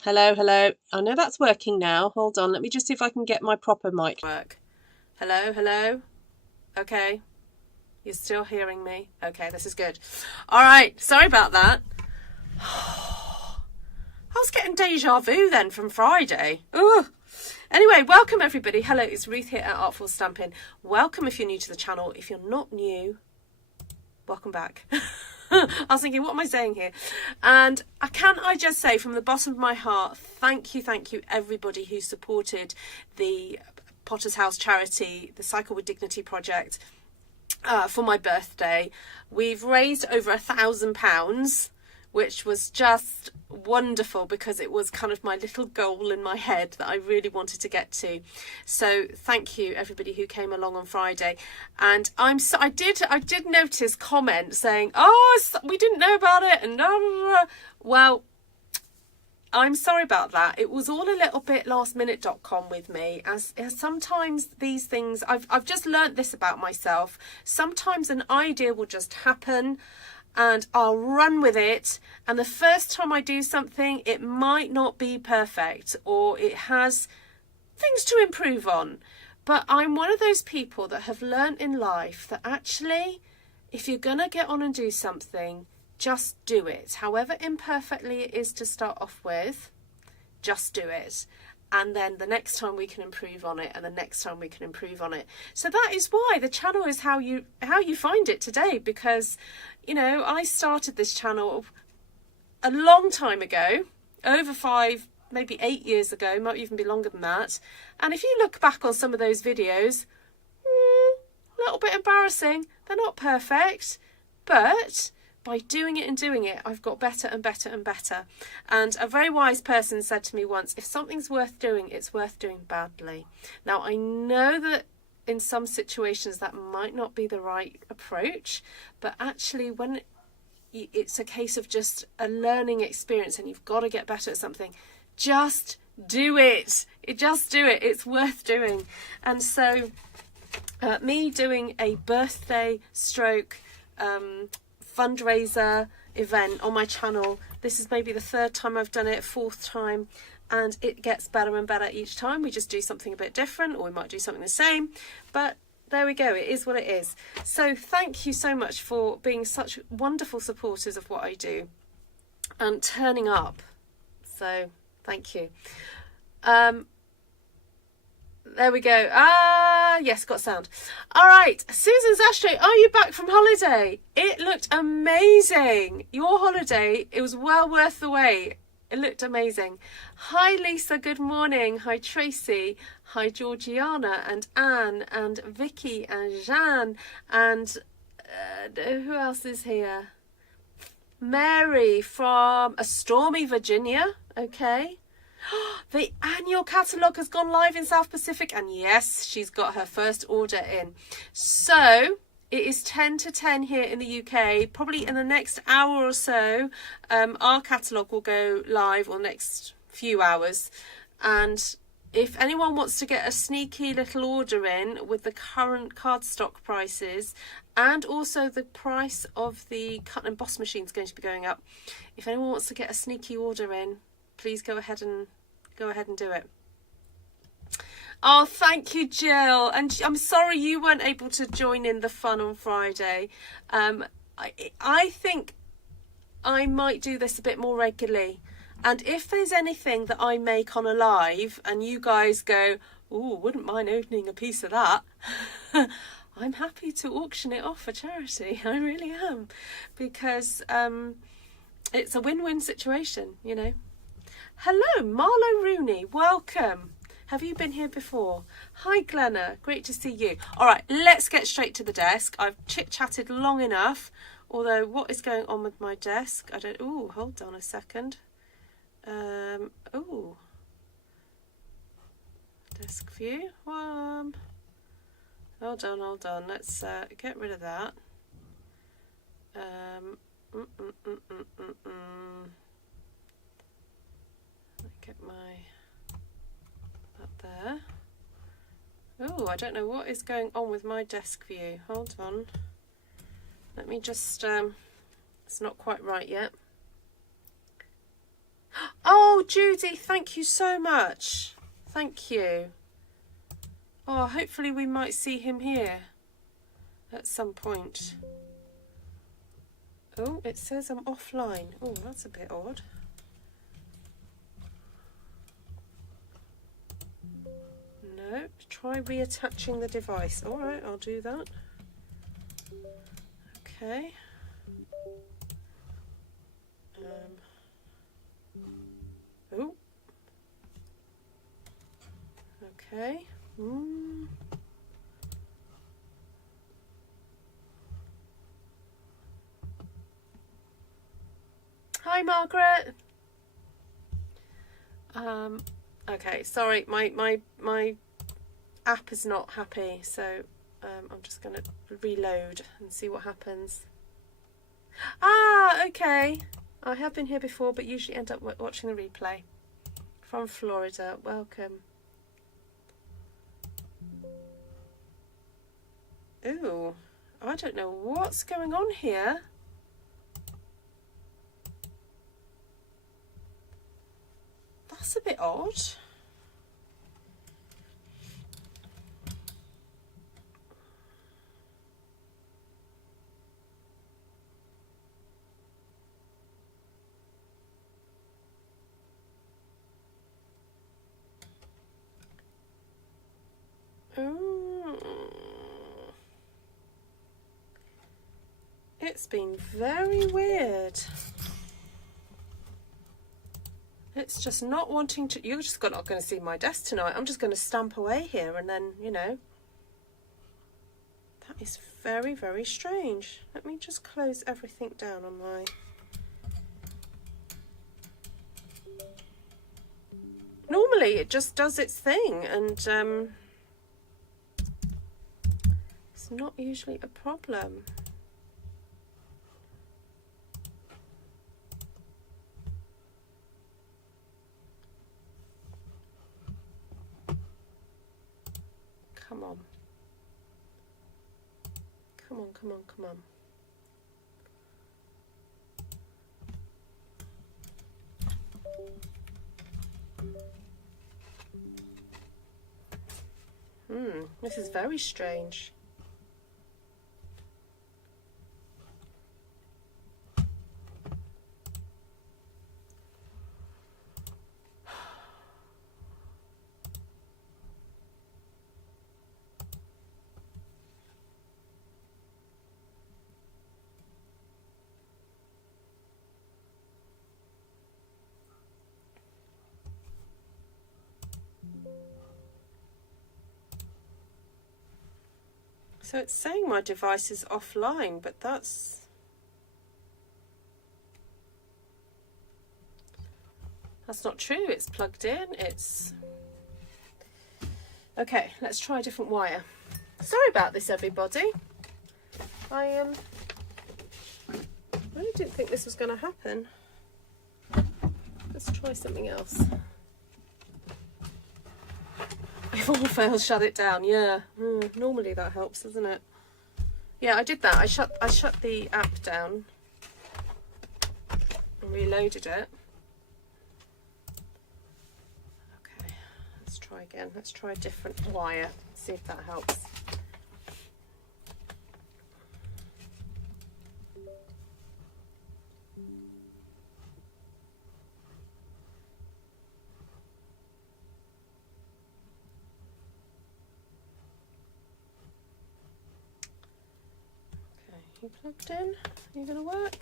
Hello, hello. I know that's working now. Hold on. Let me just see if I can get my proper mic. Work. Hello, hello. Okay. You're still hearing me? Okay, this is good. All right. Sorry about that. I was getting deja vu then from Friday. Ugh. Anyway, welcome everybody. Hello, it's Ruth here at Artful Stampin. Welcome if you're new to the channel. If you're not new, welcome back. I was thinking, what am I saying here? And I just say from the bottom of my heart, thank you, everybody who supported the Potter's House charity, the Cycle with Dignity project, for my birthday. We've raised over £1,000, which was just wonderful because it was kind of my little goal in my head that I really wanted to get to. So thank you everybody who came along on Friday. And I did notice comments saying, oh, we didn't know about it, and blah, blah, blah. Well, I'm sorry about that. It was all a little bit lastminute.com with me, as sometimes these things, I've just learnt this about myself. Sometimes an idea will just happen and I'll run with it, and the first time I do something it might not be perfect or it has things to improve on. But I'm one of those people that have learnt in life that actually if you're gonna get on and do something, just do it. However imperfectly it is to start off with, just do it. And then the next time we can improve on it, and the next time we can improve on it. So that is why the channel is how you find it today, because, you know, I started this channel a long time ago, over 5, maybe 8 years ago, might even be longer than that. And if you look back on some of those videos, a little bit embarrassing. They're not perfect, but by doing it and doing it, I've got better and better and better. And a very wise person said to me once, if something's worth doing, it's worth doing badly. Now, I know that in some situations that might not be the right approach, but actually when it's a case of just a learning experience and you've got to get better at something, just do it. Just do it. It's worth doing. And so me doing a birthday stroke fundraiser event on my channel, this is maybe the 3rd time I've done it, 4th time, and it gets better and better each time. We just do something a bit different, or we might do something the same, but there we go, it is what it is. So thank you so much for being such wonderful supporters of what I do and turning up. So thank you. There we go. Yes, got sound. All right, Susan's ashtray, are you back from holiday? It looked amazing. Your holiday, it was well worth the wait. It looked amazing. Hi Lisa, good morning. Hi Tracy. Hi Georgiana and Anne and Vicky and Jeanne and who else is here? Mary from a stormy Virginia. Okay. The annual catalogue has gone live in South Pacific, and yes, she's got her first order in. So it is 10 to 10 here in the UK. Probably in the next hour or so, our catalogue will go live, or next few hours. And if anyone wants to get a sneaky little order in with the current cardstock prices, and also the price of the cut and emboss machine is going to be going up, if anyone wants to get a sneaky order in, please go ahead and do it. Oh, thank you, Jill. And I'm sorry you weren't able to join in the fun on Friday. I think I might do this a bit more regularly. And if there's anything that I make on a live and you guys go, oh, wouldn't mind opening a piece of that, I'm happy to auction it off for charity. I really am. Because it's a win-win situation, you know. Hello, Marlo Rooney, welcome. Have you been here before? Hi, Glenna, great to see you. All right, let's get straight to the desk. I've chit-chatted long enough, although what is going on with my desk? I don't, oh, hold on a second. Oh, desk view. Hold on, let's get rid of that. Get that there. Oh, I don't know what is going on with my desk view. Hold on. Let me just, it's not quite right yet. Oh, Judy, thank you so much. Thank you. Oh, hopefully we might see him here at some point. Oh, it says I'm offline. Oh, that's a bit odd. No, try reattaching the device. All right, I'll do that. Okay. Oh. Okay. Hi, Margaret. Okay, sorry, my app is not happy, so I'm just going to reload and see what happens. Ah, okay. I have been here before, but usually end up watching the replay. From Florida, welcome. Ooh, I don't know what's going on here. That's a bit odd. Ooh. It's been very weird. It's just not wanting to. You're just not going to see my desk tonight. I'm just going to stamp away here and then, you know. That is very, very strange. Let me just close everything down on my. Normally it just does its thing, and it's not usually a problem. Come on. Come on, come on, come on. This is very strange. So it's saying my device is offline, but that's not true. It's plugged in. It's okay. Let's try a different wire. Sorry about this, everybody. I really didn't think this was going to happen. Let's try something else. If all fails, shut it down. Yeah, normally that helps, doesn't it? Yeah, I did that. I shut the app down and reloaded it. Okay, let's try again. Let's try a different wire. See if that helps. You plugged in? Are you going to work?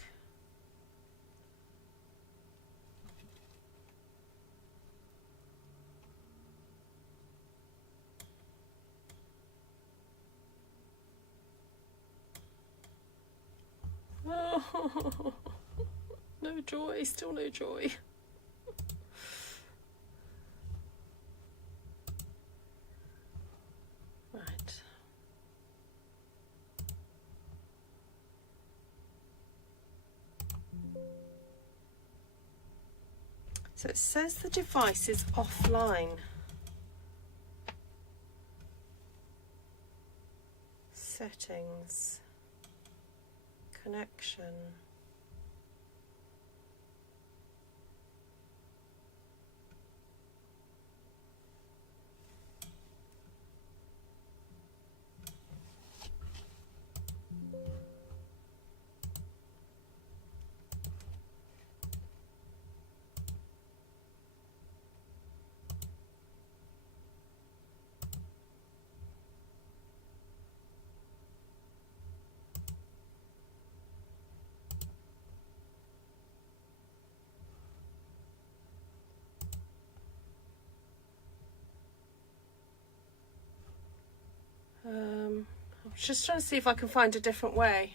Oh, no joy, still no joy. Right. So it says the device is offline. Settings. Connection. I'm just trying to see if I can find a different way.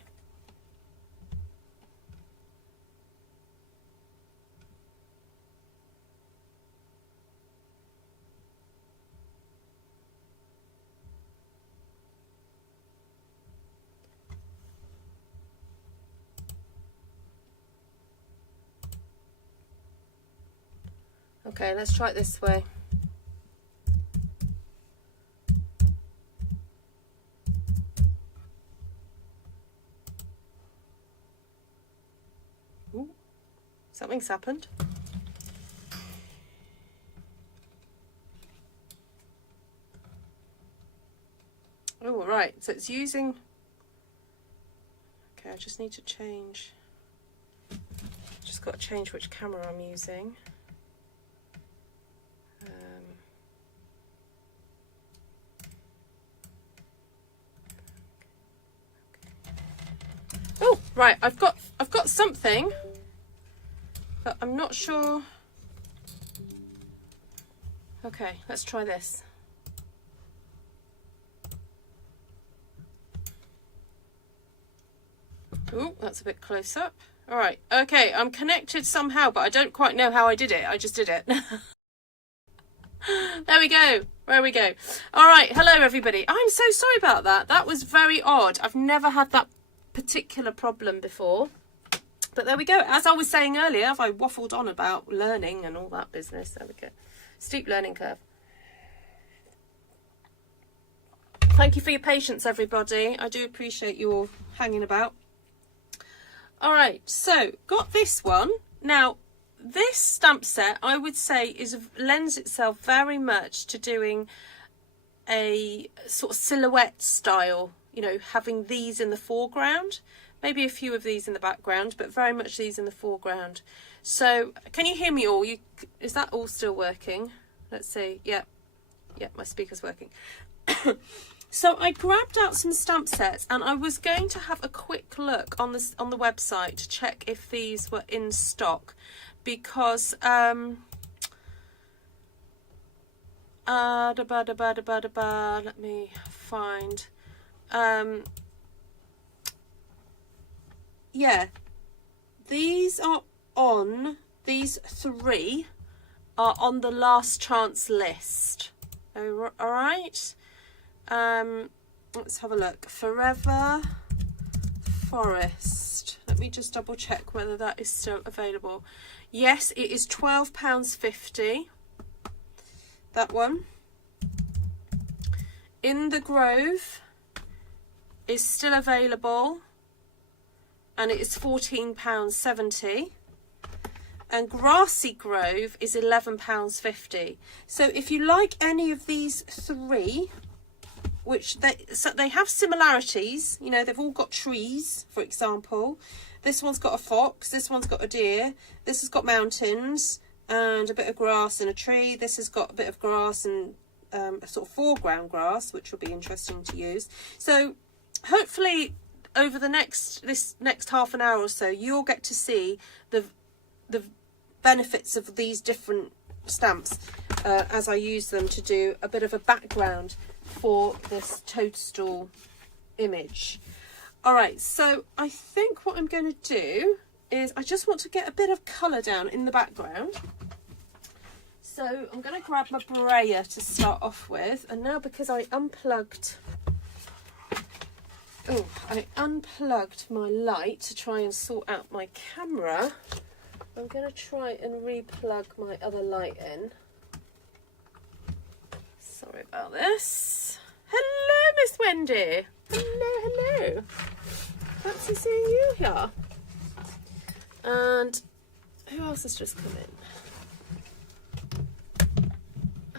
Okay, let's try it this way. Ooh, something's happened. Oh, right, so it's using... Okay, I just need to change. Just got to change which camera I'm using. Oh, right, I've got something, but I'm not sure. Okay, let's try this. Ooh, that's a bit close up. All right, okay, I'm connected somehow, but I don't quite know how I did it. I just did it. There we go. There we go. All right, hello everybody. I'm so sorry about that. That was very odd. I've never had that particular problem before. But there we go. As I was saying earlier, I waffled on about learning and all that business. There we go. Steep learning curve. Thank you for your patience, everybody. I do appreciate you all hanging about. All right, so got this one. Now, this stamp set, I would say, lends itself very much to doing a sort of silhouette style, you know, having these in the foreground, maybe a few of these in the background, but very much these in the foreground. So can you hear me all? Is that all still working? Let's see. Yeah, my speaker's working. So I grabbed out some stamp sets and I was going to have a quick look on the website to check if these were in stock, because let me find. Yeah, these three are on the last chance list. All right. Let's have a look. Forever Forest. Let me just double check whether that is still available. Yes, it is £12.50. That one. In the Grove is still available, and it is £14.70. And Grassy Grove is £11.50. So if you like any of these three, which they have similarities, you know, they've all got trees, for example. This one's got a fox, this one's got a deer, this has got mountains and a bit of grass and a tree. This has got a bit of grass and a sort of foreground grass, which will be interesting to use. So hopefully over this next half an hour or so, you'll get to see the benefits of these different stamps as I use them to do a bit of a background for this toadstool image. All right, so I think what I'm going to do is I just want to get a bit of colour down in the background. So I'm going to grab my brayer to start off with, and now because I unplugged my light to try and sort out my camera, I'm going to try and re-plug my other light in. Sorry about this. Hello, Miss Wendy. Hello. Fancy seeing you here. And who else has just come in?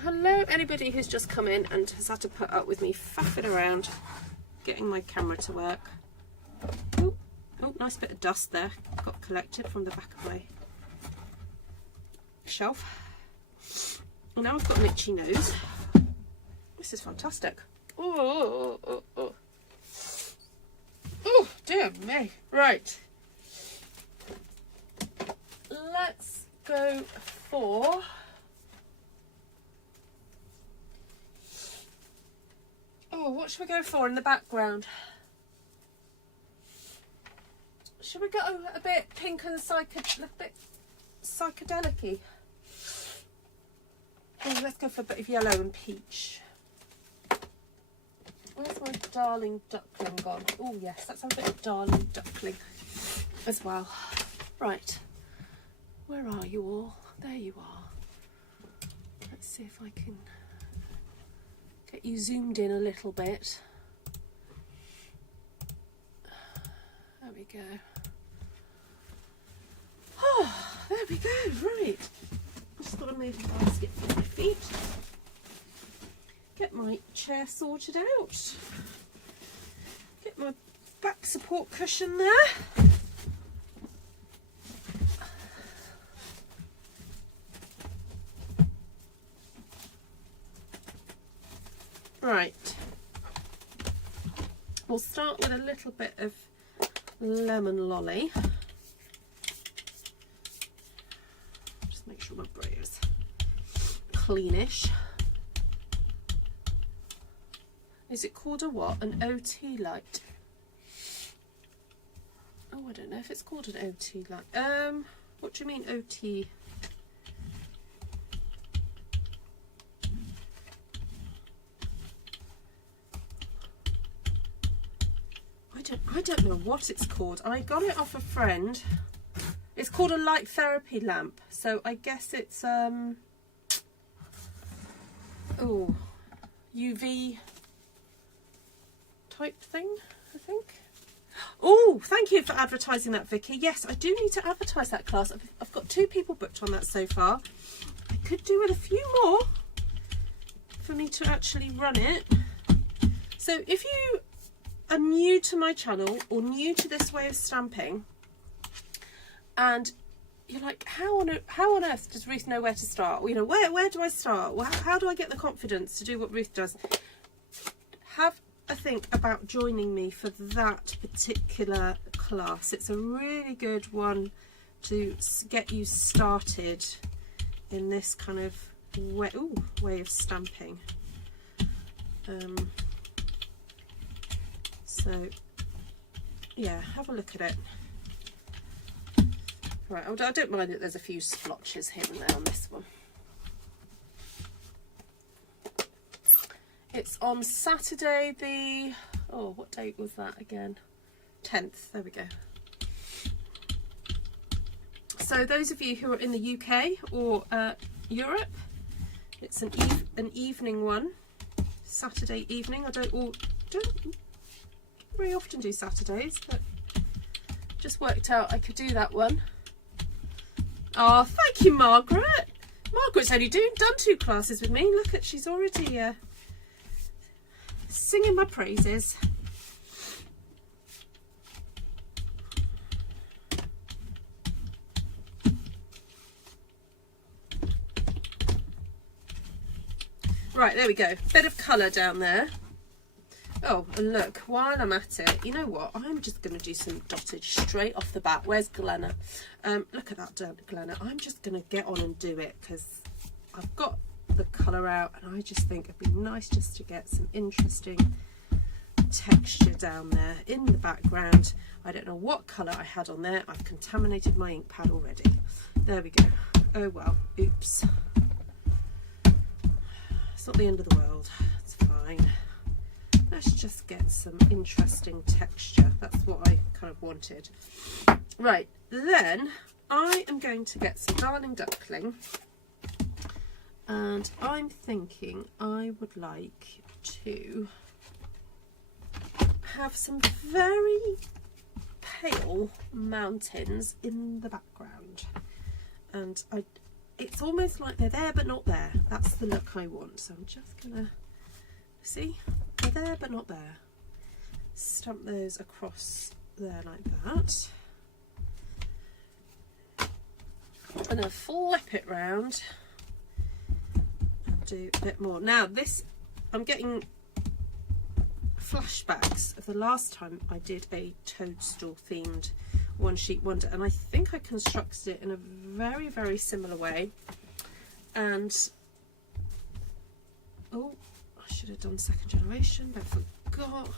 Hello, anybody who's just come in and has had to put up with me faffing around getting my camera to work. Oh, nice bit of dust there got collected from the back of my shelf. And now I've got an itchy nose. This is fantastic. Oh, dear me. Right. Let's go for... what should we go for in the background? Should we go a bit pink and a bit psychedelic-y? Oh, let's go for a bit of yellow and peach. Where's my darling duckling gone? Oh yes, let's have a bit of darling duckling as well. Right, where are you all? There you are. Let's see if I can get you zoomed in a little bit. There we go. Oh, there we go, right. I've just got to move the basket for my feet. Get my chair sorted out. Get my back support cushion there. Right. We'll start with a little bit of lemon lolly. Just make sure my brayer is cleanish. Is it called a what? An OT light? Oh, I don't know if it's called an OT light. What do you mean OT? I don't know what it's called. I got it off a friend. It's called a light therapy lamp. So I guess it's UV type thing, I think. Oh, thank you for advertising that, Vicky. Yes, I do need to advertise that class. I've got 2 people booked on that so far. I could do with a few more for me to actually run it. So if you are new to my channel or new to this way of stamping and you're like, how on earth does Ruth know where to start? You know, where do I start? Well, how do I get the confidence to do what Ruth does? Have a think about joining me for that particular class. It's a really good one to get you started in this kind of way of stamping. So yeah, have a look at it. Right, I don't mind that there's a few splotches here and there on this one. It's on Saturday the, oh, what date was that again? 10th, there we go. So those of you who are in the UK or Europe, it's an evening one, Saturday evening. I don't very often do Saturdays, but just worked out I could do that one. Oh, thank you, Margaret. Margaret's only done 2 classes with me. Look at, she's already singing my praises. Right, there we go. Bit of colour down there. Oh, and look, while I'm at it, you know what? I'm just going to do some dottage straight off the bat. Where's Glenna? Look at that, Glenna. I'm just going to get on and do it because I've got the colour out and I just think it'd be nice just to get some interesting texture down there in the background. I don't know what colour I had on there. I've contaminated my ink pad already. There we go. Oh well, oops. It's not the end of the world. It's fine. Let's just get some interesting texture. That's what I kind of wanted. Right, then I am going to get some darling duckling, and I'm thinking I would like to have some very pale mountains in the background, and it's almost like they're there but not there. That's the look I want. So I'm just gonna see, they're there but not there. Stamp those across there like that. And I'll flip it round and do a bit more. Now this, I'm getting flashbacks of the last time I did a toadstool themed one sheet wonder, and I think I constructed it in a very, very similar way. And oh, I should have done second generation, but got,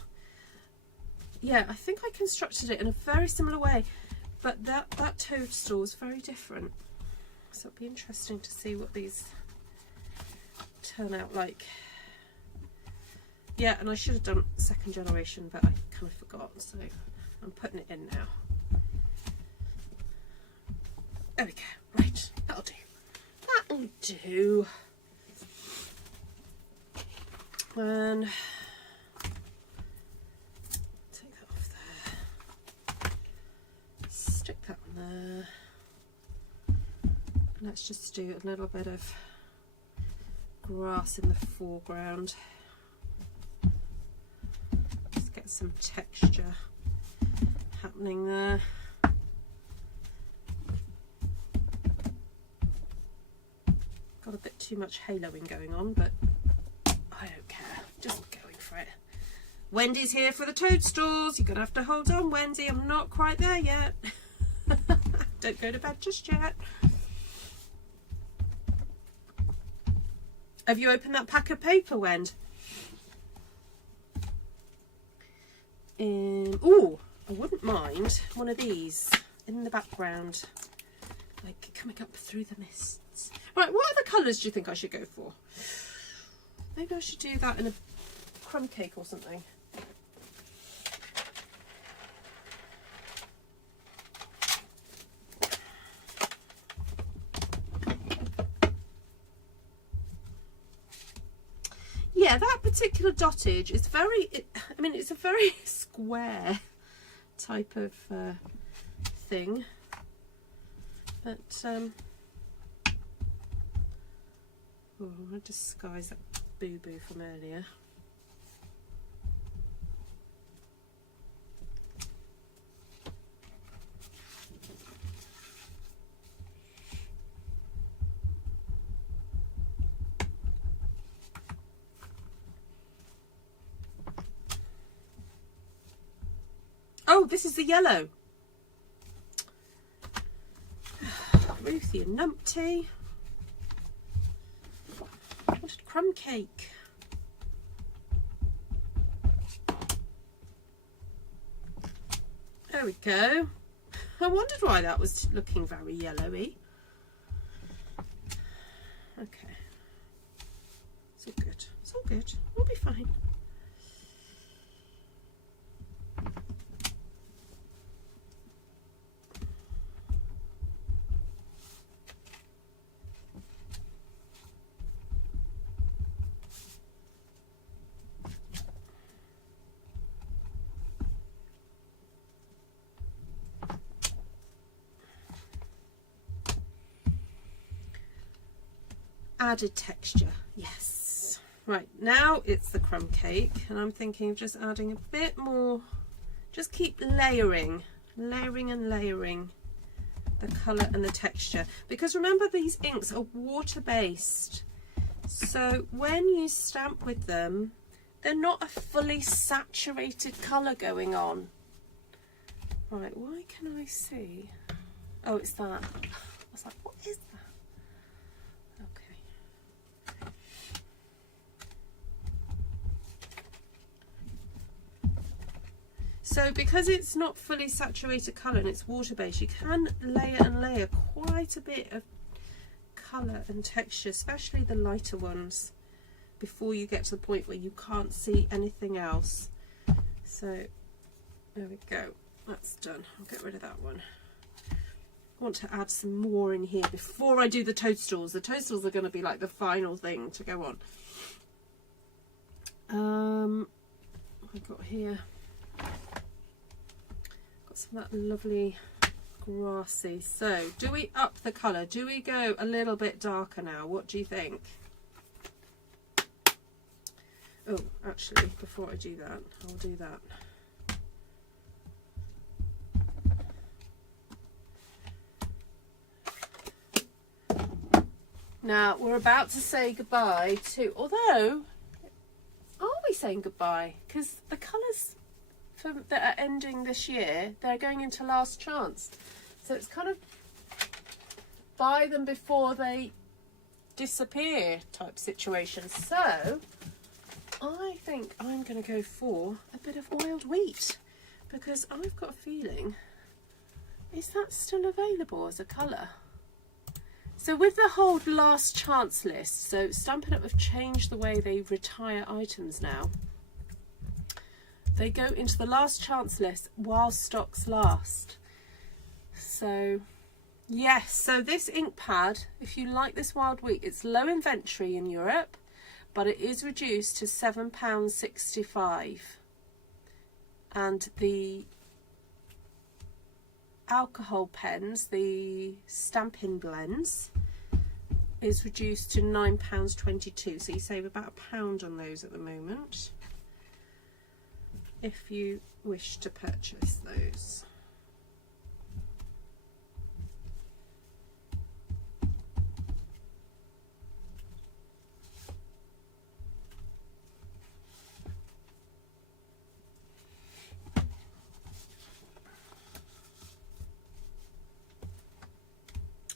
yeah, I think I constructed it in a very similar way, but that toadstool is very different. So it'll be interesting to see what these turn out like. Yeah, and I should have done second generation, but I kind of forgot, so I'm putting it in now. There we go. Right, that'll do. That'll do. And take that off there. Stick that on there. Let's just do a little bit of grass in the foreground. Just get some texture happening there. Got a bit too much haloing going on, but I don't care. Just going for it. Wendy's here for the toadstools. You're going to have to hold on, Wendy. I'm not quite there yet. Don't go to bed just yet. Have you opened that pack of paper, Wend? Oh, I wouldn't mind one of these in the background, like coming up through the mists. Right, what other colours do you think I should go for? Maybe I should do that in a crumb cake or something. Yeah, that particular dottage is very, I mean, it's a very square type of thing, but oh, I disguise that boo-boo from earlier. Oh, this is the yellow. Ruthie and numpty. I wanted crumb cake. There we go. I wondered why that was looking very yellowy. Okay. It's all good. It's all good. We'll be fine. Added texture, yes. Right, now it's the crumb cake, and I'm thinking of just adding a bit more, just keep layering and layering the colour and the texture, because remember, these inks are water based, so when you stamp with them, they're not a fully saturated colour going on. Right, why can I see? Oh, it's that. I was like, what is that? So because it's not fully saturated colour and it's water based, you can layer and layer quite a bit of colour and texture, especially the lighter ones, before you get to the point where you can't see anything else. So there we go, that's done. I'll get rid of that one. I want to add some more in here before I do the toadstools. The toadstools are going to be like the final thing to go on. What have I got here? Got some of that lovely grassy. So do we up the colour? Do we go a little bit darker now? What do you think? Oh, actually, before I do that, I'll do that. Now we're about to say goodbye to, although, are we saying goodbye? Because the colours that are ending this year, they're going into last chance. So it's kind of buy them before they disappear type situation. So I think I'm going to go for a bit of wild wheat, because I've got a feeling, is that still available as a colour? So with the whole last chance list, so Stampin' Up have changed the way they retire items now. They go into the last chance list while stocks last. So yes, so this ink pad, if you like this wild wheat, it's low inventory in Europe, but it is reduced to £7.65. And the alcohol pens, the Stampin blends, is reduced to £9.22. So you save about £1 on those at the moment, if you wish to purchase those.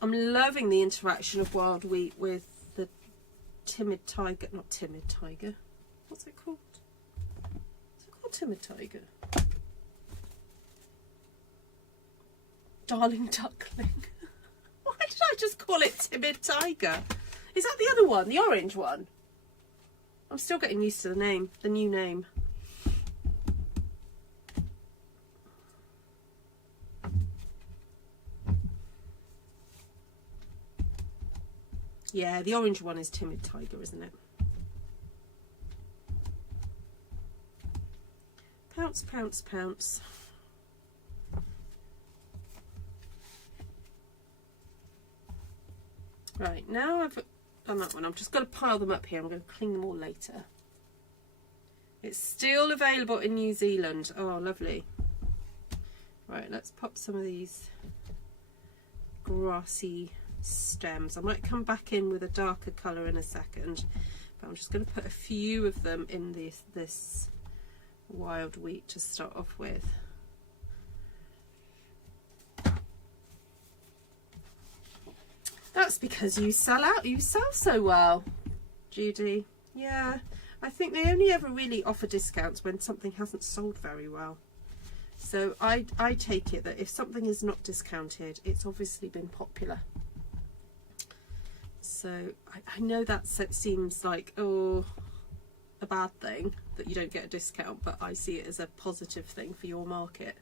I'm loving the interaction of wild wheat with the timid tiger, not timid tiger, what's it called? Is it called timid tiger? Darling Duckling. Why did I just call it timid tiger? Is that the other one, the orange one? I'm still getting used to the name, the new name. Yeah, the orange one is Timid Tiger, isn't it? Pounce, pounce, pounce. Right, now I've done that one. I'm just going to pile them up here. I'm going to clean them all later. It's still available in New Zealand. Oh, lovely. Right, let's pop some of these grassy stems. I might come back in with a darker colour in a second, but I'm just going to put a few of them in this wild wheat to start off with. That's because you sell so well, Judy. Yeah, I think they only ever really offer discounts when something hasn't sold very well. So I take it that if something is not discounted, it's obviously been popular. So I know that seems like, oh, a bad thing that you don't get a discount, but I see it as a positive thing for your market.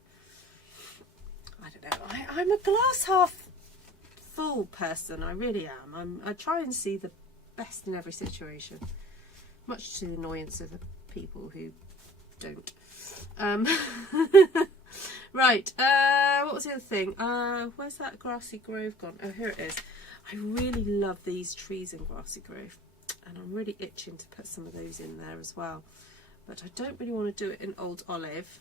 I don't know. I'm a glass half full person. I really am. I try and see the best in every situation, much to the annoyance of the people who don't. Right. What was the other thing? Where's that Grassy Grove gone? Oh, here it is. I really love these trees in Grassy Grove, and I'm really itching to put some of those in there as well, but I don't really want to do it in Old Olive.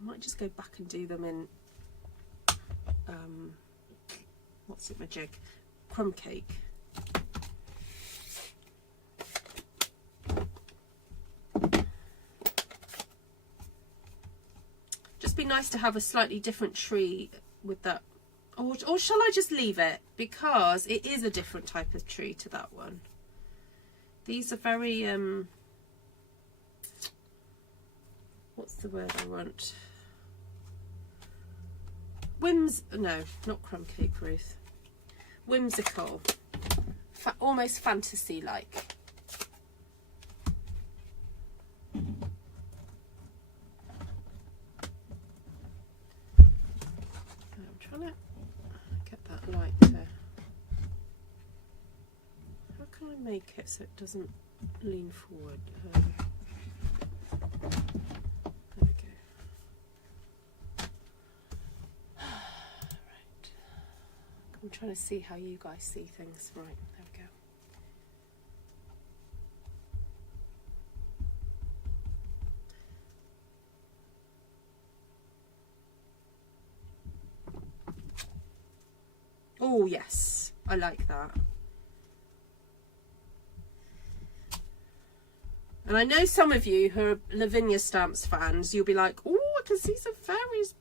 I might just go back and do them in what's it, my jig? Crumb Cake. Just be nice to have a slightly different tree with that. Or shall I just leave it? Because it is a different type of tree to that one. These are very, what's the word I want? No, not Crumb Cake, Ruth. Whimsical. Almost fantasy-like. I'm trying to get that light to... How can I make it so it doesn't lean forward? There we go. Right. I'm trying to see how you guys see things. Right, there we go. Oh yes, I like that. And I know some of you who are Lavinia Stamps fans, you'll be like, oh, I can see some fairies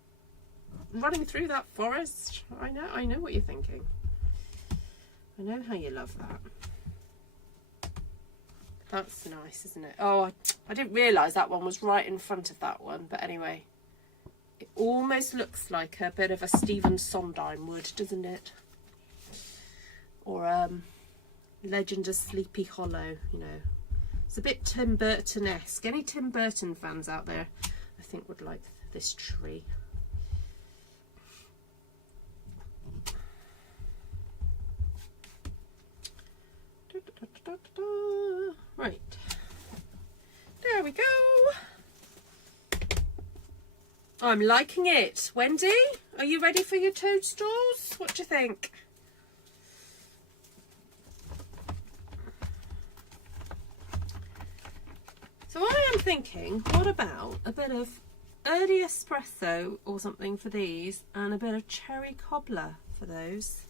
running through that forest. I know what you're thinking. I know how you love that. That's nice, isn't it? Oh, I didn't realise that one was right in front of that one. But anyway, it almost looks like a bit of a Stephen Sondheim wood, doesn't it? Or Legend of Sleepy Hollow, you know. It's a bit Tim Burton-esque. Any Tim Burton fans out there, I think, would like this tree. Right, there we go. I'm liking it. Wendy, are you ready for your toadstools? What do you think? So I am thinking, what about a bit of early espresso or something for these, and a bit of cherry cobbler for those.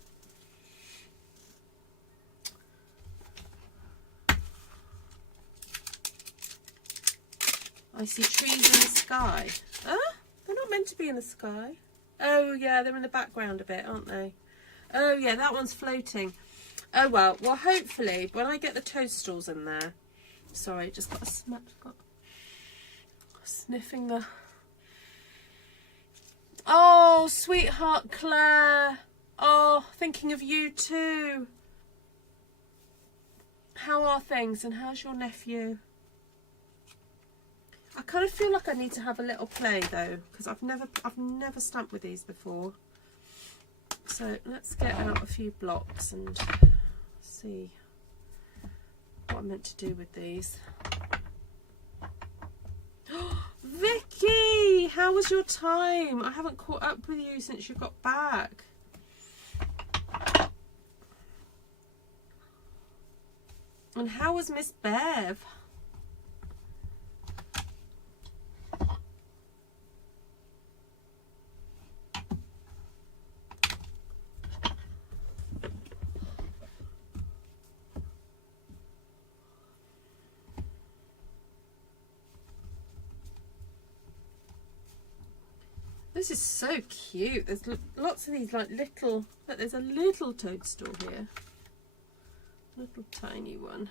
I see trees in the sky. Ah, they're not meant to be in the sky. Oh yeah, they're in the background a bit, aren't they? Oh yeah, that one's floating. Oh well, hopefully when I get the toadstools in there. Sorry, just got a smack. Got sniffing the. Oh, sweetheart Claire. Oh, thinking of you too. How are things, and how's your nephew? I kind of feel like I need to have a little play though, because I've never stamped with these before. So let's get out a few blocks and see what I'm meant to do with these. Vicky, how was your time? I haven't caught up with you since you got back. And how was Miss Bev? This is so cute. There's lots of these like little, look, there's a little toadstool here. Little tiny one.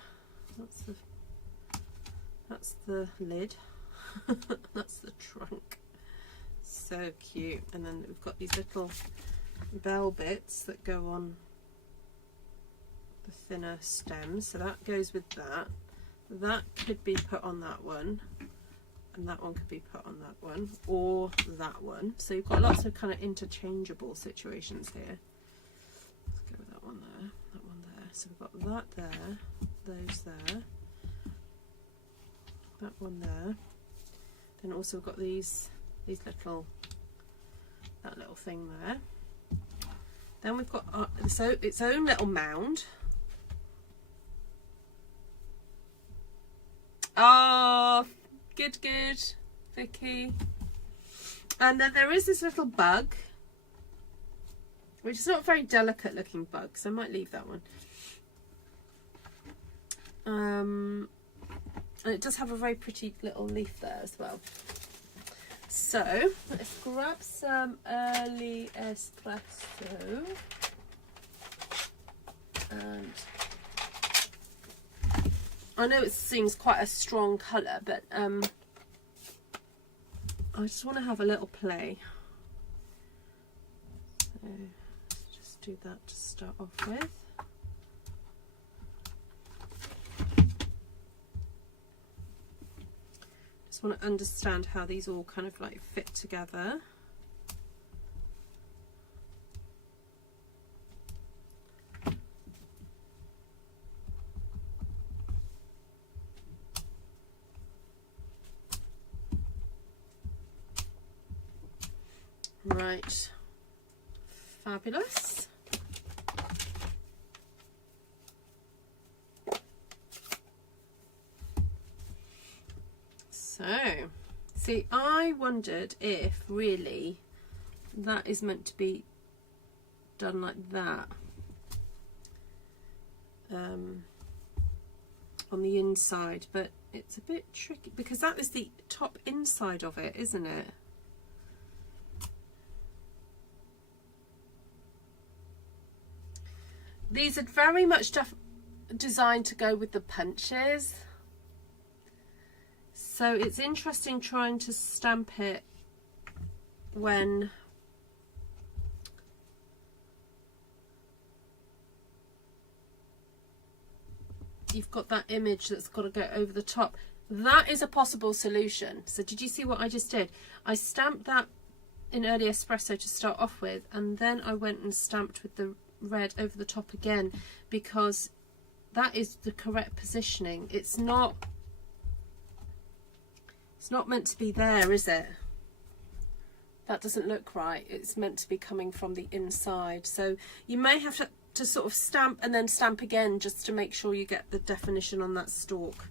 That's the lid. That's the trunk. So cute. And then we've got these little bell bits that go on the thinner stems. So that goes with that. That could be put on that one. And that one could be put on that one, or that one. So you've got lots of kind of interchangeable situations here. Let's go with that one there, that one there. So we've got that there, those there, that one there. Then also we've got these little, that little thing there. Then we've got its own little mound. Oh, good, Vicky. And then there is this little bug, which is not a very delicate looking bug, so I might leave that one. And it does have a very pretty little leaf there as well. So let's grab some early espresso, and I know it seems quite a strong colour, but I just want to have a little play. So let's just do that to start off with. Just want to understand how these all kind of like fit together. Right, fabulous. So, see, I wondered if really that is meant to be done like that on the inside, but it's a bit tricky because that is the top inside of it, isn't it? These are very much designed to go with the punches, So it's interesting trying to stamp it when you've got that image that's got to go over the top. That is a possible solution. So did you see what I just did? I stamped that in early espresso to start off with, and then I went and stamped with the red over the top again, because that is the correct positioning. It's not meant to be there, is it? That doesn't look right. It's meant to be coming from the inside. So you may have to sort of stamp and then stamp again just to make sure you get the definition on that stalk.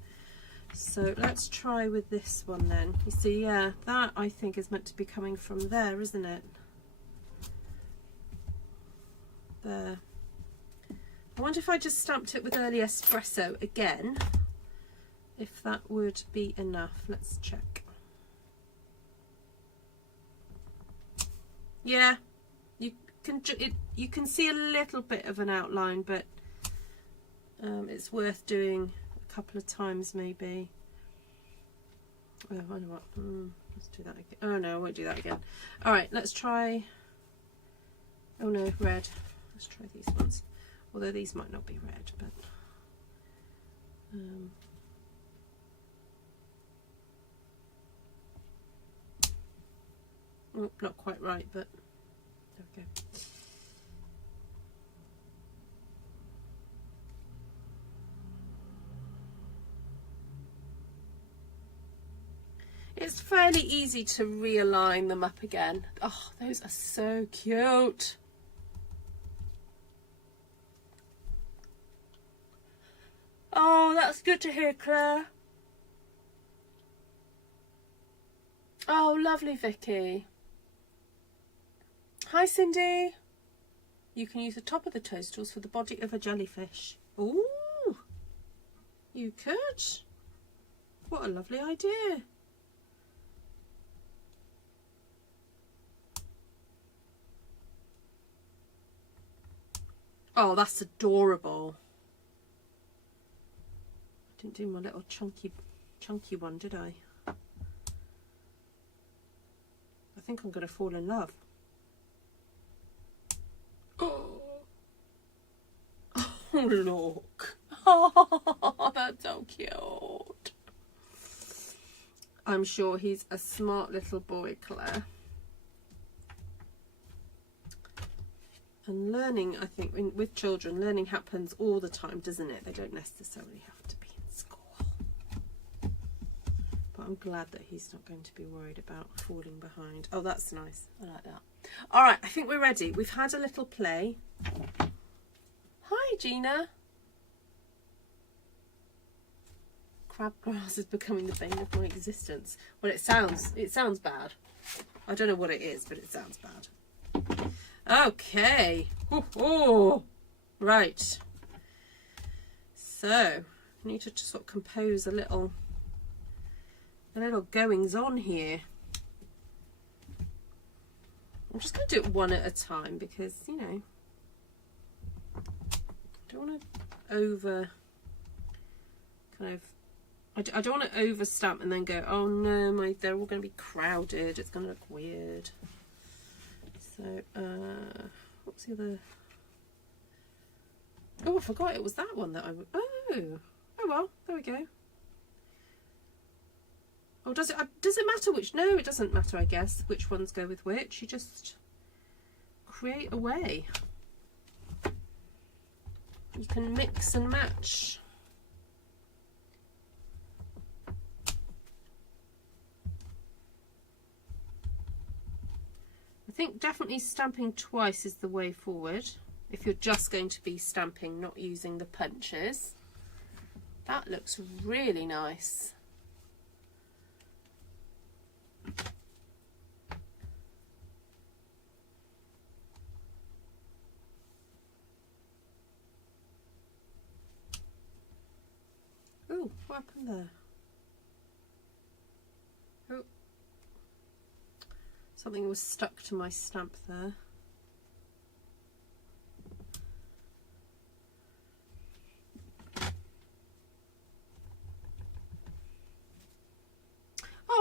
So let's try with this one then. You see, yeah, that I think is meant to be coming from there, isn't it? There. I wonder if I just stamped it with early espresso again, if that would be enough. Let's check. Yeah, you can see a little bit of an outline, but it's worth doing a couple of times maybe. Oh, I know what. Let's do that again. Oh no, I won't do that again. All right, let's try. Oh no, red. Let's try these ones. Although these might not be red, but oh, not quite right, but there we go. It's fairly easy to realign them up again. Oh, those are so cute. Oh, that's good to hear, Claire. Oh, lovely, Vicky. Hi, Cindy. You can use the top of the toadstools for the body of a jellyfish. Ooh, you could. What a lovely idea. Oh, that's adorable. Didn't do my little chunky one, did I? I think I'm going to fall in love. Oh, look. Oh, that's so cute. I'm sure he's a smart little boy, Claire. And learning, I think, with children, learning happens all the time, doesn't it? They don't necessarily have to be in school. But I'm glad that he's not going to be worried about falling behind. Oh, that's nice. I like that. All right, I think we're ready. We've had a little play. Hi, Gina. Crabgrass is becoming the bane of my existence. Well, it sounds bad. I don't know what it is, but it sounds bad. Okay. Oh, right. So, I need to just sort of compose a little goings on here. I'm just going to do it one at a time because, you know, I don't want to I don't want to over stamp and then go, oh no, they're all going to be crowded. It's going to look weird. So, what's the other? Oh, I forgot it was that one that I would. Oh well, there we go. Oh, does it matter which? No, it doesn't matter, I guess, which ones go with which. You just create a way. You can mix and match. I think definitely stamping twice is the way forward if you're just going to be stamping, not using the punches. That looks really nice. Oh, what happened there? Oh. Something was stuck to my stamp there.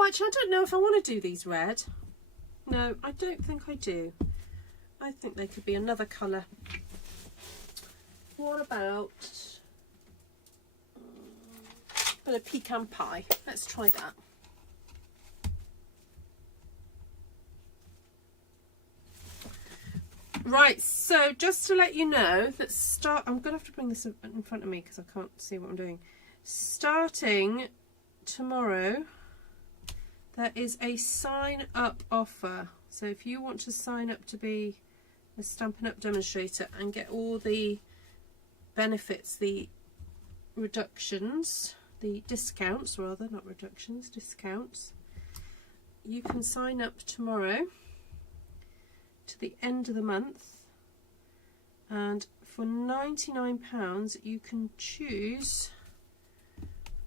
actually, I don't know if I want to do these red. No, I don't think I do. I think they could be another colour. What about a bit of pecan pie? Let's try that. Right, so just to let you know that I'm going to have to bring this in front of me because I can't see what I'm doing. Starting tomorrow, there is a sign up offer. So if you want to sign up to be a Stampin' Up demonstrator and get all the benefits, the reductions, the discounts rather, not reductions, discounts, you can sign up tomorrow to the end of the month, and for £99 you can choose,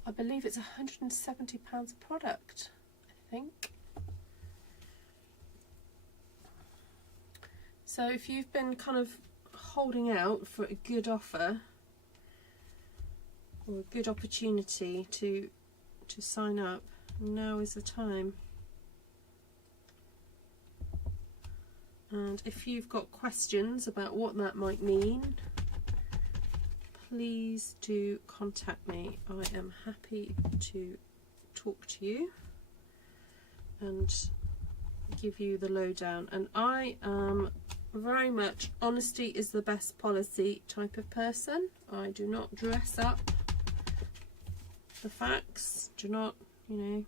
I believe it's £170 a product, I think. So if you've been kind of holding out for a good offer or a good opportunity to sign up, now is the time. And if you've got questions about what that might mean, please do contact me. I am happy to talk to you and give you the lowdown. And I am very much honesty is the best policy type of person. I do not dress up the facts, do not, you know,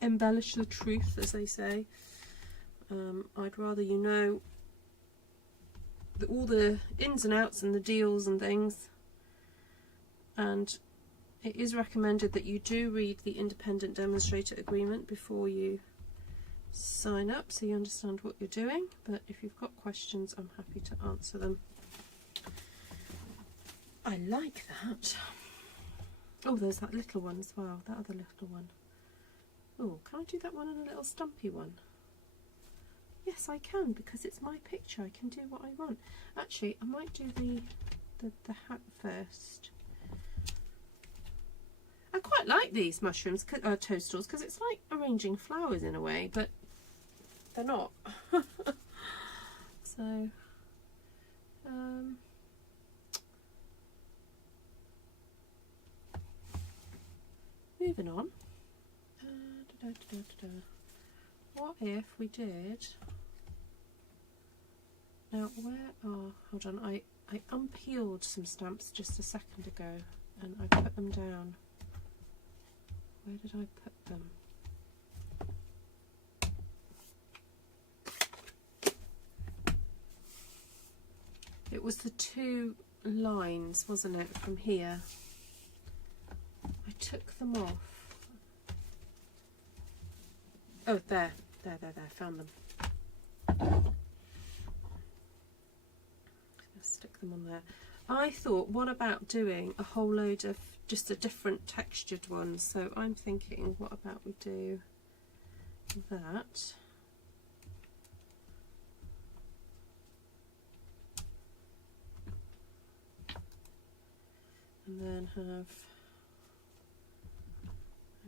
embellish the truth, as they say. I'd rather you know all the ins and outs and the deals and things, and it is recommended that you do read the independent demonstrator agreement before you sign up so you understand what you're doing. But if you've got questions, I'm happy to answer them. I like that. Oh, there's that little one as well, that other little one. Oh, can I do that one and a little stumpy one? Yes, I can, because it's my picture. I can do what I want. Actually, I might do the hat first. I quite like these mushrooms, toadstools, because it's like arranging flowers in a way, but they're not. So, moving on. What if we did... Now, where are... Hold on, I unpeeled some stamps just a second ago, and I put them down. Where did I put them? It was the two lines, wasn't it, from here? I took them off. Oh, there, found them. Stick them on there. I thought, what about doing a whole load of just a different textured ones? So I'm thinking, what about we do that? And then have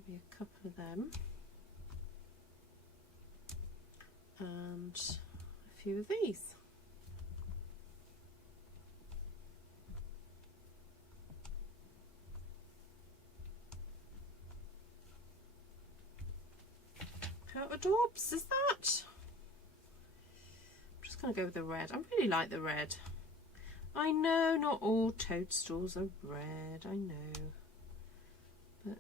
maybe a couple of them. And a few of these. How adorbs is that? I'm just going to go with the red. I really like the red. I know not all toadstools are red, I know. But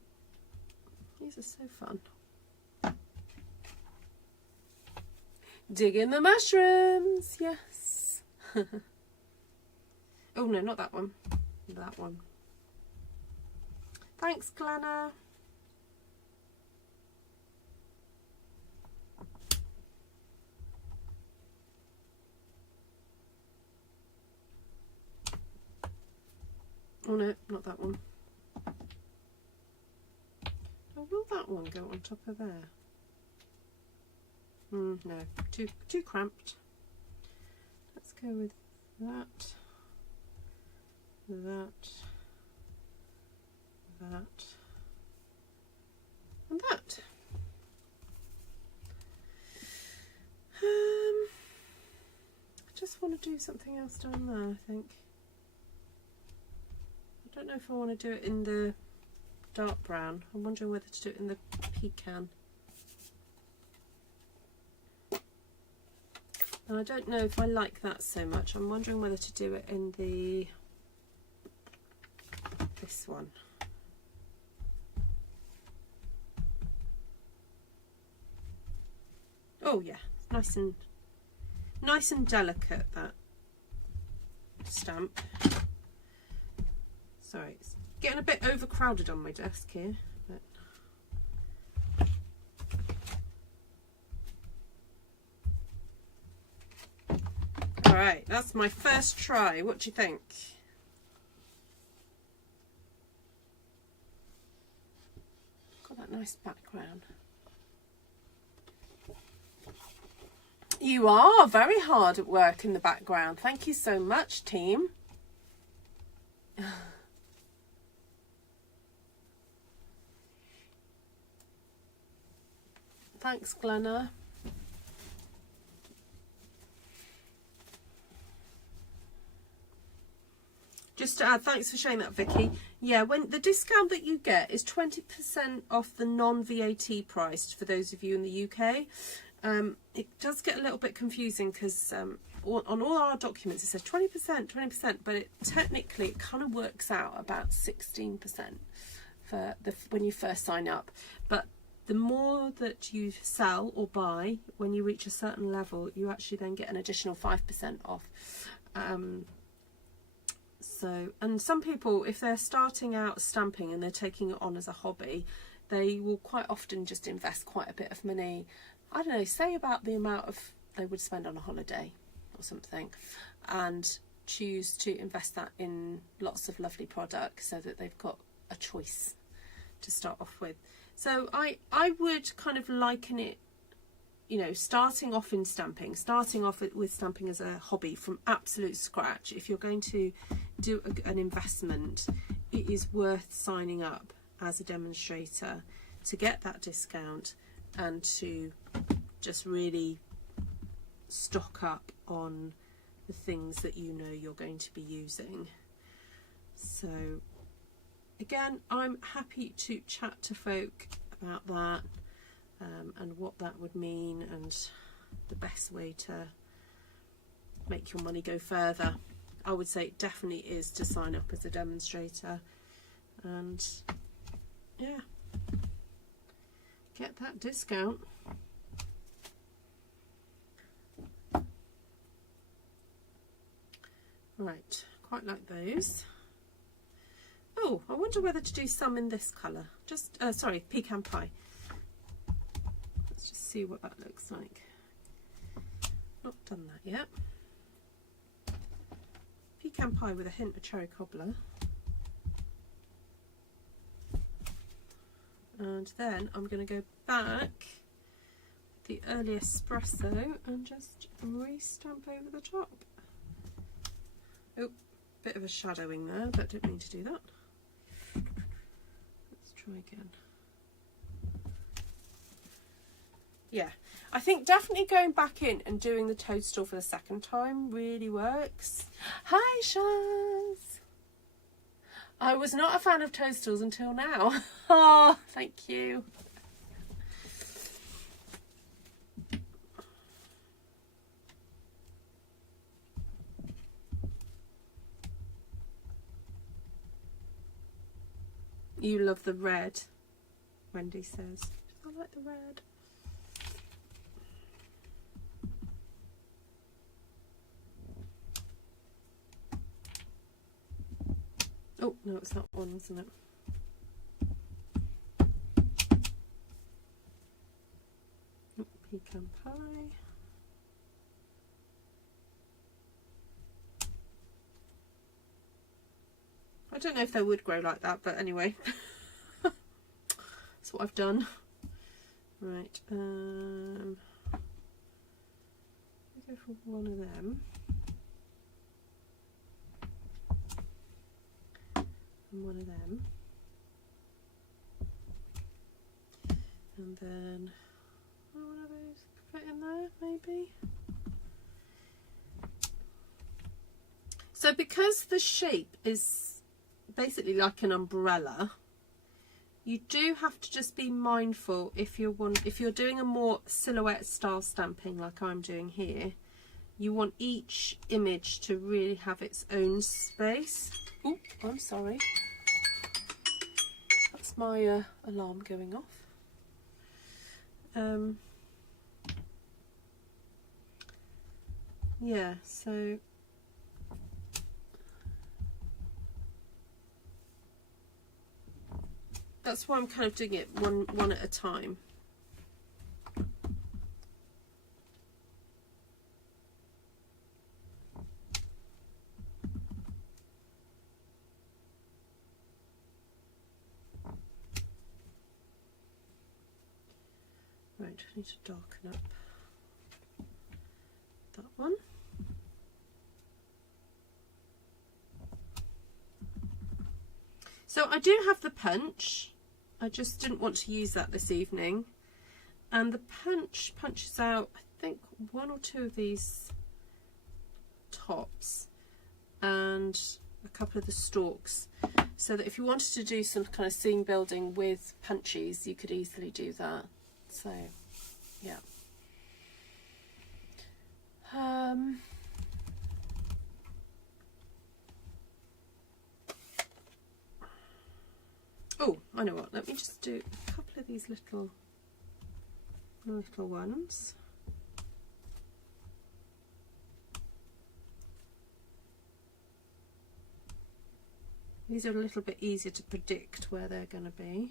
these are so fun. Dig in the mushrooms, yes. Oh no, not that one. That one. Thanks, Glenna. Oh no, not that one. Oh, will that one go on top of there? No, too cramped. Let's go with that, and that. want to do something else down there, I think. I don't know if I want to do it in the dark brown. I'm wondering whether to do it in the pecan. And I don't know if I like that so much. I'm wondering whether to do it in this one. Oh yeah, nice and delicate, that stamp. Sorry, it's getting a bit overcrowded on my desk here. But all right, that's my first try. What do you think? Got that nice background. You are very hard at work in the background. Thank you so much, team. Thanks, Glenna. Just to add, thanks for sharing that, Vicky. Yeah, when the discount that you get is 20% off the non-VAT price for those of you in the UK. It does get a little bit confusing because on all our documents it says 20%, but it technically kind of works out about 16% for when you first sign up. But the more that you sell or buy, when you reach a certain level, you actually then get an additional 5% off. And some people, if they're starting out stamping and they're taking it on as a hobby, they will quite often just invest quite a bit of money. I don't know, say about the amount of they would spend on a holiday or something, and choose to invest that in lots of lovely products so that they've got a choice to start off with. So I would kind of liken it, you know, starting off with stamping as a hobby from absolute scratch. If you're going to do an investment, it is worth signing up as a demonstrator to get that discount and to just really stock up on the things that you know you're going to be using. So again, I'm happy to chat to folk about that and what that would mean and the best way to make your money go further. I would say it definitely is to sign up as a demonstrator and yeah, get that discount. Right, quite like those. Oh, I wonder whether to do some in this colour. Just, sorry, Pecan Pie. Let's just see what that looks like. Not done that yet. Pecan Pie with a hint of cherry cobbler. And then I'm going to go back the early espresso and just re-stamp over the top. Oh, bit of a shadowing there, but didn't mean to do that. Let's try again. Yeah, I think definitely going back in and doing the toadstool for the second time really works. Hi, Shaz. I was not a fan of toadstools until now. Oh, thank you. You love the red, Wendy says. I like the red. Oh, no, it's that one, isn't it? Oh, Pecan Pie. I don't know if they would grow like that, but anyway. That's what I've done. Right, we go for one of them. And one of them. And then one of those fit in there, maybe. So because the shape is basically like an umbrella, you do have to just be mindful if you're doing a more silhouette style stamping like I'm doing here, you want each image to really have its own space. Oh, I'm sorry. That's my alarm going off. Yeah, so that's why I'm kind of doing it one at a time. Right, I need to darken up that one. So I do have the punch. I just didn't want to use that this evening. And the punch punches out, I think, 1 or 2 of these tops and a couple of the stalks. So that if you wanted to do some kind of scene building with punchies, you could easily do that. So, yeah. Oh, I know what. Let me just do a couple of these little ones. These are a little bit easier to predict where they're going to be.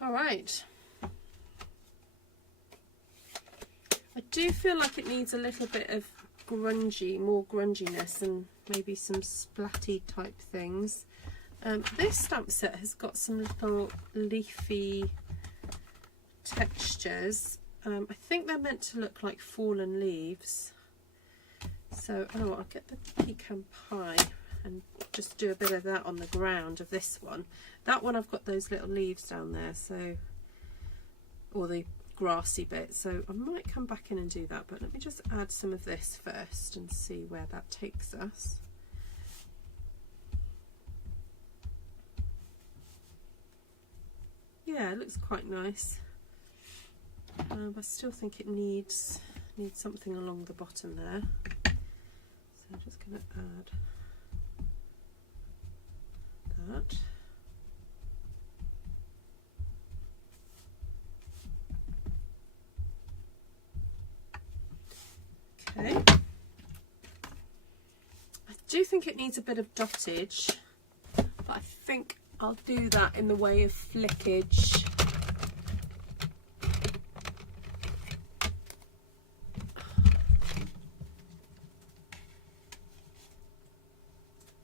All right. I do feel like it needs a little bit of more grunginess and maybe some splatty type things. This stamp set has got some little leafy textures. I think they're meant to look like fallen leaves. So I know what, I'll get the Pecan Pie and just do a bit of that on the ground of this one. That one I've got those little leaves down there, so, or the grassy bit, so I might come back in and do that, but let me just add some of this first and see where that takes us. Yeah, it looks quite nice. I still think it needs something along the bottom there, so I'm just going to add that. Okay. I do think it needs a bit of dottage, but I think I'll do that in the way of flickage.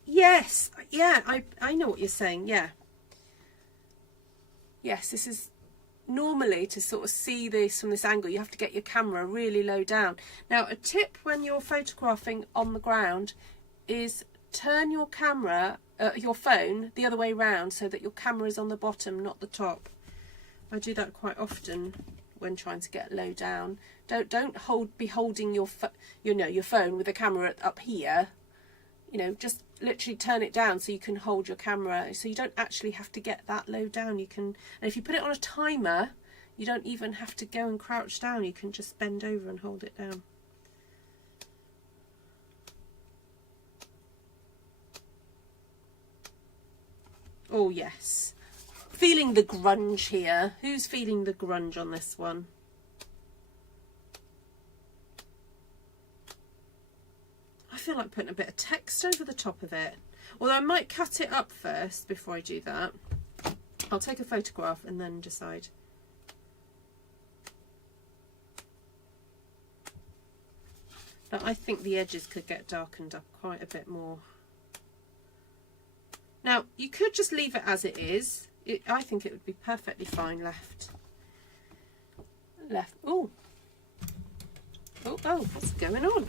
Yes, yeah, I know what you're saying, yeah. Yes, this is normally to sort of see this from this angle, you have to get your camera really low down. Now, a tip when you're photographing on the ground is turn your camera, your phone, the other way around so that your camera is on the bottom, not the top. I do that quite often when trying to get low down. Don't be holding your phone with the camera up here. You know, just literally turn it down so you can hold your camera, so you don't actually have to get that low down. You can, and if you put it on a timer, you don't even have to go and crouch down, you can just bend over and hold it down. Oh yes, feeling the grunge here. Who's feeling the grunge on this one? I feel like putting a bit of text over the top of it. Although I might cut it up first before I do that. I'll take a photograph and then decide. But I think the edges could get darkened up quite a bit more. Now, you could just leave it as it is. I think it would be perfectly fine left. Oh. Oh, what's going on?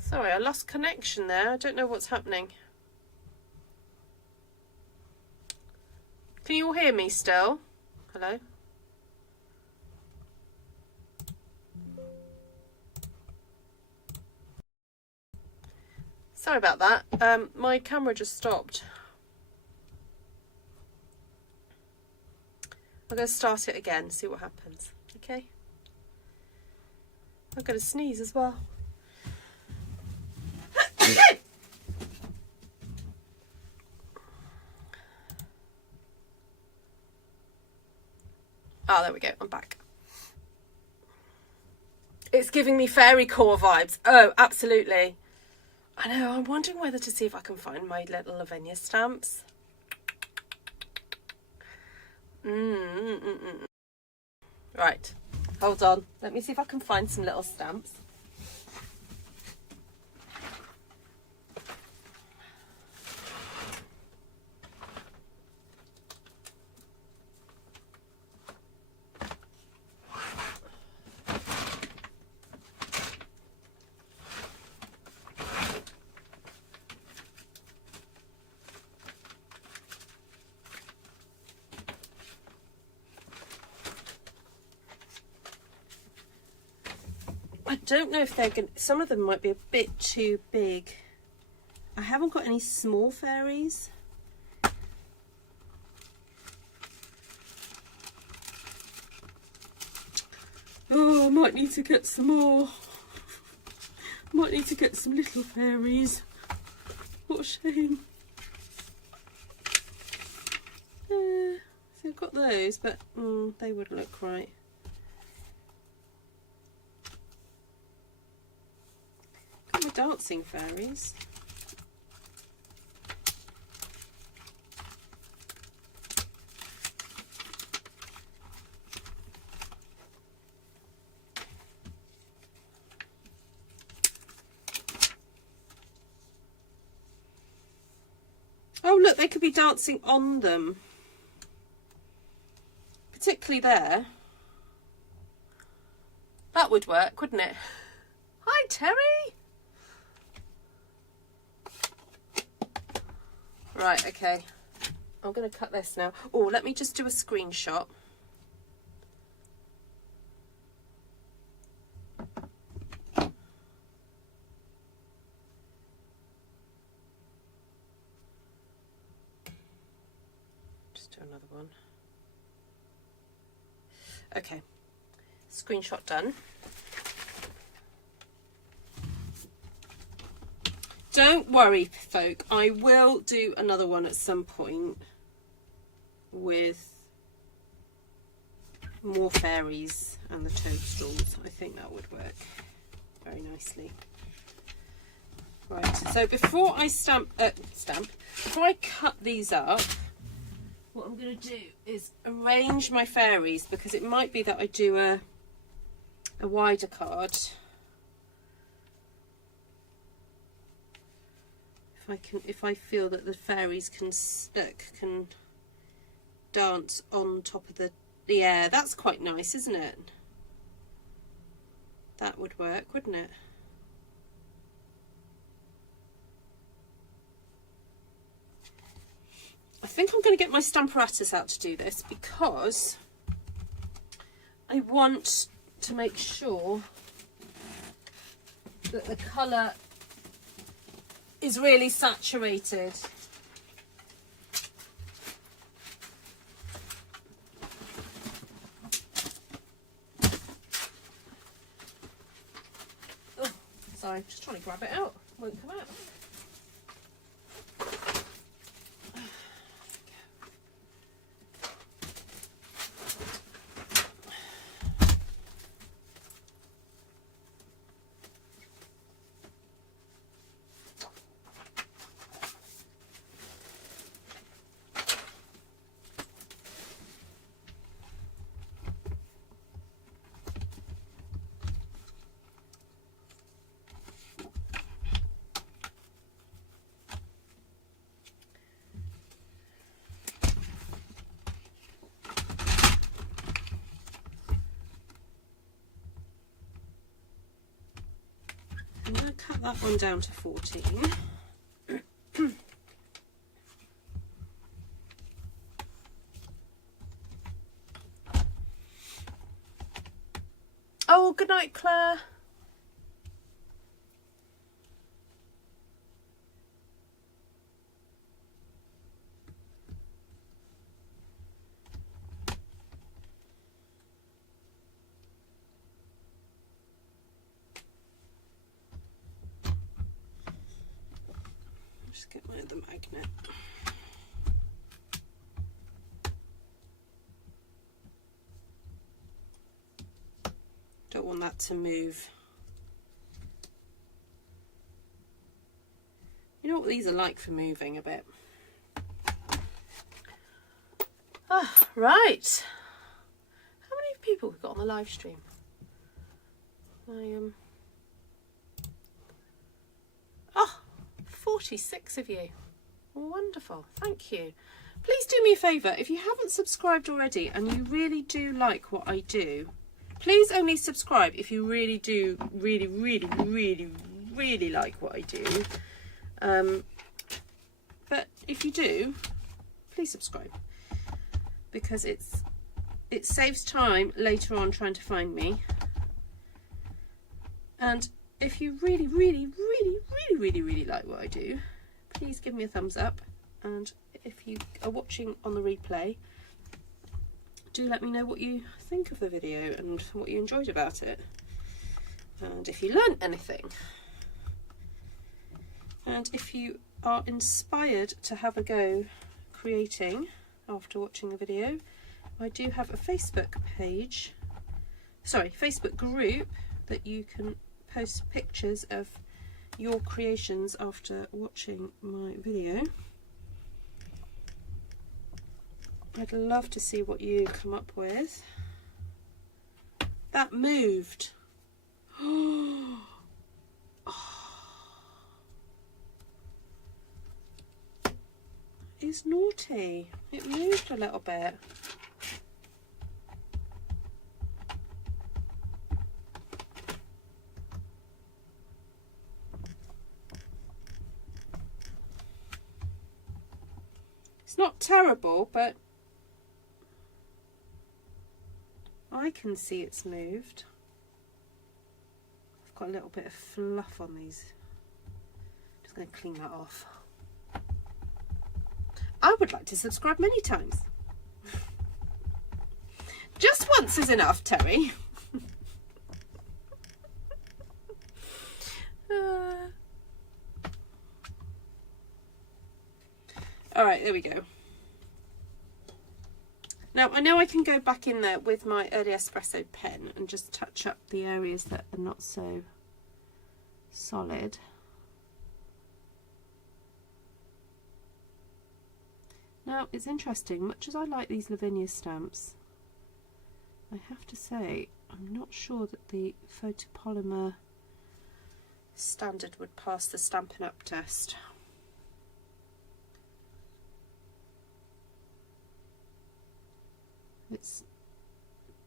Sorry, I lost connection there. I don't know what's happening. Can you all hear me still? Hello? Sorry about that. My camera just stopped. I'm going to start it again, see what happens. Okay? I'm going to sneeze as well. Oh, there we go. I'm back. It's giving me fairy core vibes. Oh, absolutely. I know. I'm wondering whether to see if I can find my little Lavinia stamps. Right. Hold on. Let me see if I can find some little stamps. I don't know if they're going to, some of them might be a bit too big. I haven't got any small fairies. Oh, I might need to get some more. Might need to get some little fairies. What a shame. So I've got those, but they wouldn't look right. Got my dancing fairies. Oh look, they could be dancing on them. Particularly there. That would work, wouldn't it? Hi, Terry. Right, okay. I'm going to cut this now. Oh, let me just do a screenshot. Just do another one. Okay. Screenshot done. Don't worry, folk. I will do another one at some point with more fairies and the toadstools. I think that would work very nicely. Right. So before I before I cut these up, what I'm going to do is arrange my fairies, because it might be that I do a wider card. If I feel that the fairies can dance on top of the air, that's quite nice, isn't it? That would work, wouldn't it? I think I'm going to get my Stamparatus out to do this, because I want to make sure that the colour is really saturated. Oh, sorry, just trying to grab it out. Won't come out. cut that one down to 14. Oh, good night, Claire. Just get my other magnet. Don't want that to move. You know what these are like for moving a bit. Ah, right. How many people we've got on the live stream? 46 of you. Wonderful, thank you. Please do me a favour, if you haven't subscribed already and you really do like what I do, please only subscribe if you really do, really like what I do. But if you do, please subscribe, because it saves time later on trying to find me. And if you really like what I do, please give me a thumbs up. And if you are watching on the replay, do let me know what you think of the video and what you enjoyed about it, and if you learned anything, and if you are inspired to have a go creating after watching the video. I do have a Facebook group that you can post pictures of your creations after watching my video. I'd love to see what you come up with. That moved. It's naughty. It moved a little bit. It's not terrible, but I can see it's moved. I've got a little bit of fluff on these. Just going to clean that off. I would like to subscribe many times. Just once is enough, Terry. All right, there we go. Now, I know I can go back in there with my early espresso pen and just touch up the areas that are not so solid. Now, it's interesting, much as I like these Lavinia stamps, I have to say, I'm not sure that the photopolymer standard would pass the Stampin' Up test. It's a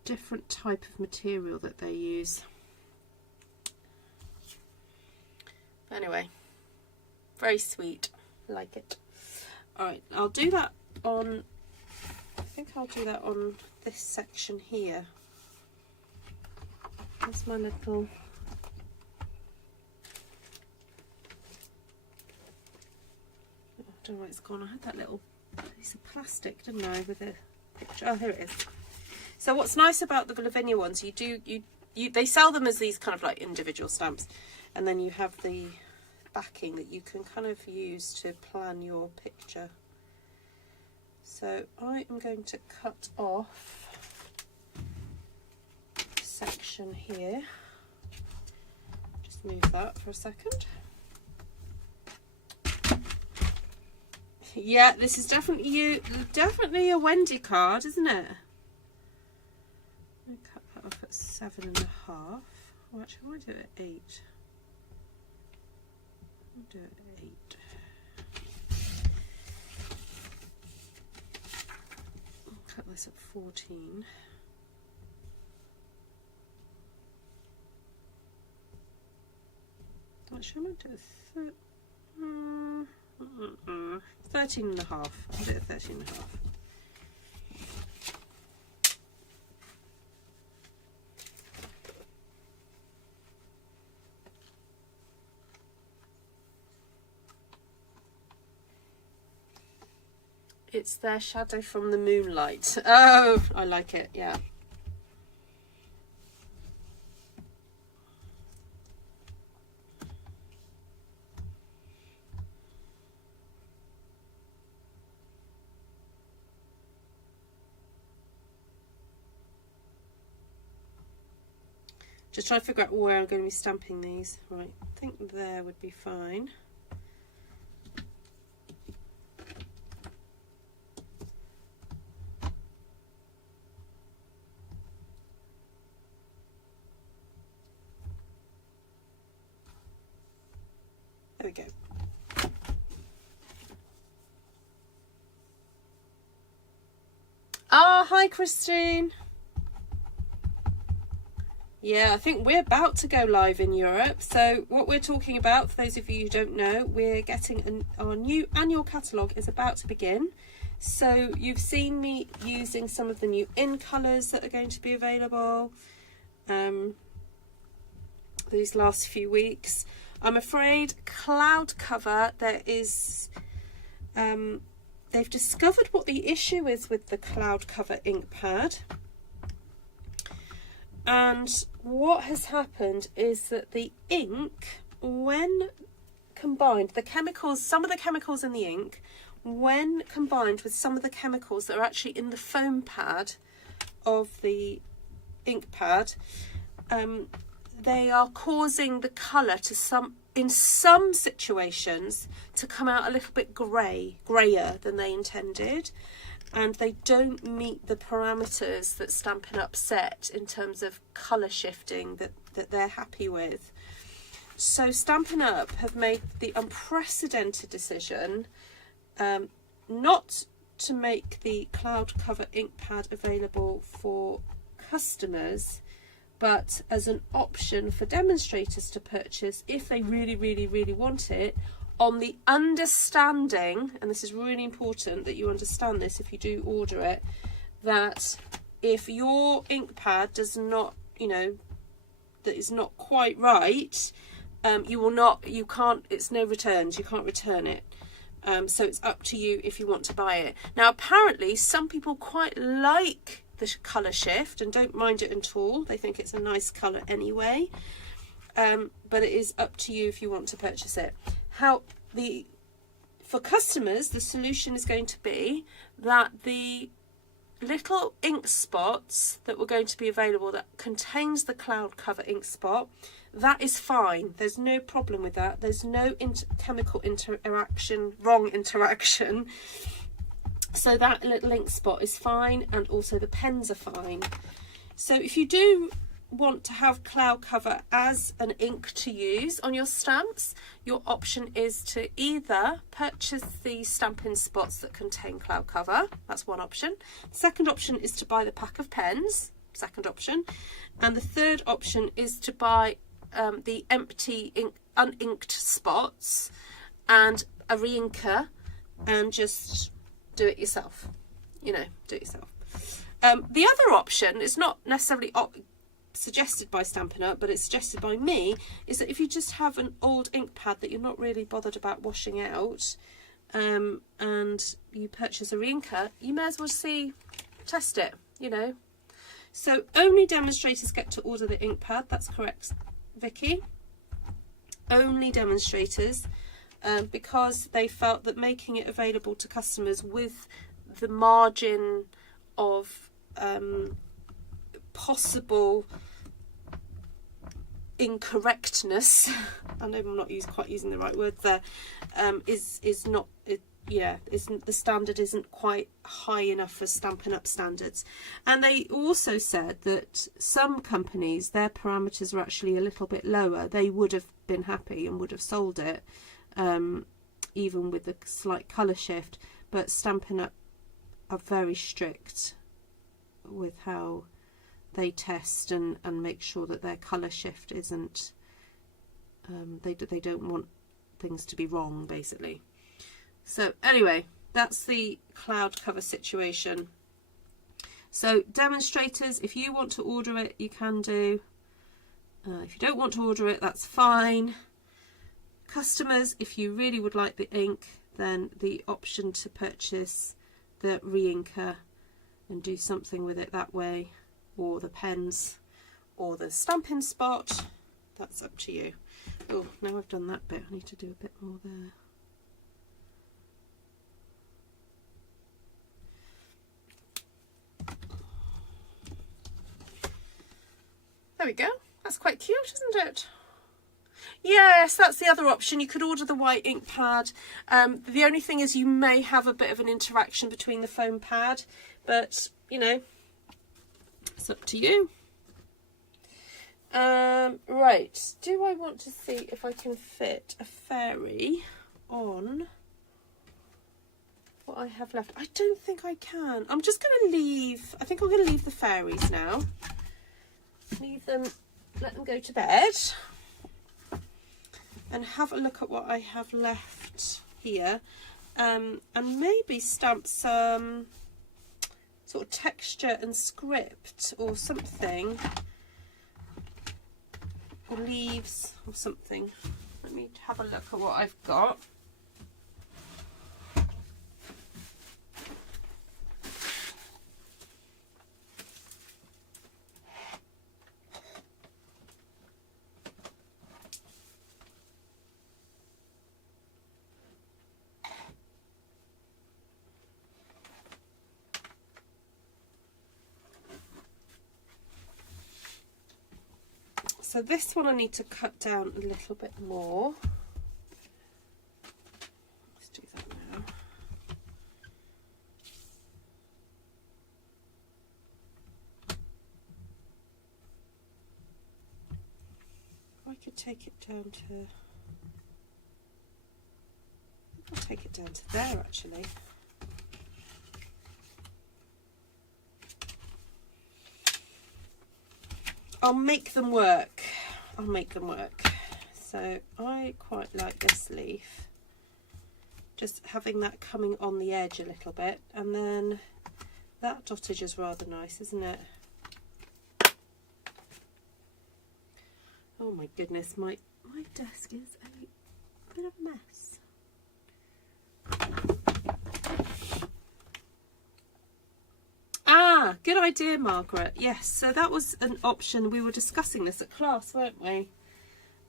different type of material that they use. Anyway, very sweet, I like it. Alright, I'll do that on, I think I'll do that on this section here. That's my little, I don't know where it's gone. I had that little piece of plastic, didn't I, with a picture. Oh, here it is. So what's nice about the Lavinia ones, they sell them as these kind of like individual stamps, and then you have the backing that you can kind of use to plan your picture. So I am going to cut off this section here. Just move that for a second. Yeah, this is definitely a Wendy card, isn't it? I'm going to cut that off at 7.5. Well, actually, I might do it at 8. I'll do it at 8. I'll cut this at 14. That 13.5. I'll do it 13.5. It's their shadow from the moonlight. Oh, I like it, yeah. Just trying to figure out where I'm going to be stamping these. Right, I think there would be fine. There we go. Ah, hi Christine. Yeah, I think we're about to go live in Europe. So what we're talking about, for those of you who don't know, we're getting our new annual catalogue is about to begin. So you've seen me using some of the new in colours that are going to be available these last few weeks. I'm afraid cloud cover, there is, they've discovered what the issue is with the cloud cover ink pad. And what has happened is that the ink, when combined, the chemicals, some of the chemicals in the ink, when combined with some of the chemicals that are actually in the foam pad of the ink pad, they are causing the colour to in some situations to come out a little bit grayer than they intended. And they don't meet the parameters that Stampin' Up set in terms of colour shifting that they're happy with. So Stampin' Up have made the unprecedented decision not to make the cloud cover ink pad available for customers, but as an option for demonstrators to purchase if they really, really, really want it, on the understanding, and this is really important that you understand this if you do order it, that if your ink pad does not, that is not quite right, you can't, it's no returns, you can't return it. So it's up to you if you want to buy it. Now apparently some people quite like the colour shift and don't mind it at all. They think it's a nice colour anyway. But it is up to you if you want to purchase it. For customers, the solution is going to be that the little ink spots that were going to be available that contains the cloud cover ink spot, that is fine. There's no problem with that. There's no chemical interaction, wrong interaction. So that little ink spot is fine, and also the pens are fine. So if you do want to have cloud cover as an ink to use on your stamps, your option is to either purchase the Stampin' spots that contain cloud cover. That's one option. Second option is to buy the pack of pens. Second option. And the third option is to buy the empty uninked spots and a re-inker and just do it yourself. Do it yourself. The other option is not necessarily suggested by Stampin' Up, but it's suggested by me, is that if you just have an old ink pad that you're not really bothered about washing out, and you purchase a re-inker, you may as well test it, So only demonstrators get to order the ink pad. That's correct, Vicky. Only demonstrators, because they felt that making it available to customers with the margin of possible incorrectness, I know I'm not quite using the right word there, is not, the standard isn't quite high enough for Stampin' Up standards. And they also said that some companies, their parameters are actually a little bit lower. They would have been happy and would have sold it, even with the slight colour shift, but Stampin' Up are very strict with how they test and make sure that their colour shift isn't They don't want things to be wrong, basically. So anyway, that's the cloud cover situation. So demonstrators, if you want to order it, you can do. If you don't want to order it, that's fine. Customers, if you really would like the ink, then the option to purchase the re-inker and do something with it that way, or the pens, or the Stampin' Spot, that's up to you. Oh, now I've done that bit, I need to do a bit more there. There we go. That's quite cute, isn't it? Yes, that's the other option. You could order the white ink pad. The only thing is you may have a bit of an interaction between the foam pad, but, you know, it's up to you. Right, do I want to see if I can fit a fairy on what I have left? I don't think I can. I'm just going to leave, I think I'm going to leave the fairies now. Leave them, let them go to bed, and have a look at what I have left here, and maybe stamp some sort of texture and script or something, or leaves or something. Let me have a look at what I've got. So this one I need to cut down a little bit more. Let's do that now. I could take it down to, I'll take it down to there actually. I'll make them work. I'll make them work. So I quite like this leaf. Just having that coming on the edge a little bit, and then that dottage is rather nice, isn't it? Oh my goodness, my desk is a bit of a mess. Ah, good idea, Margaret. Yes, so that was an option. We were discussing this at class, weren't we?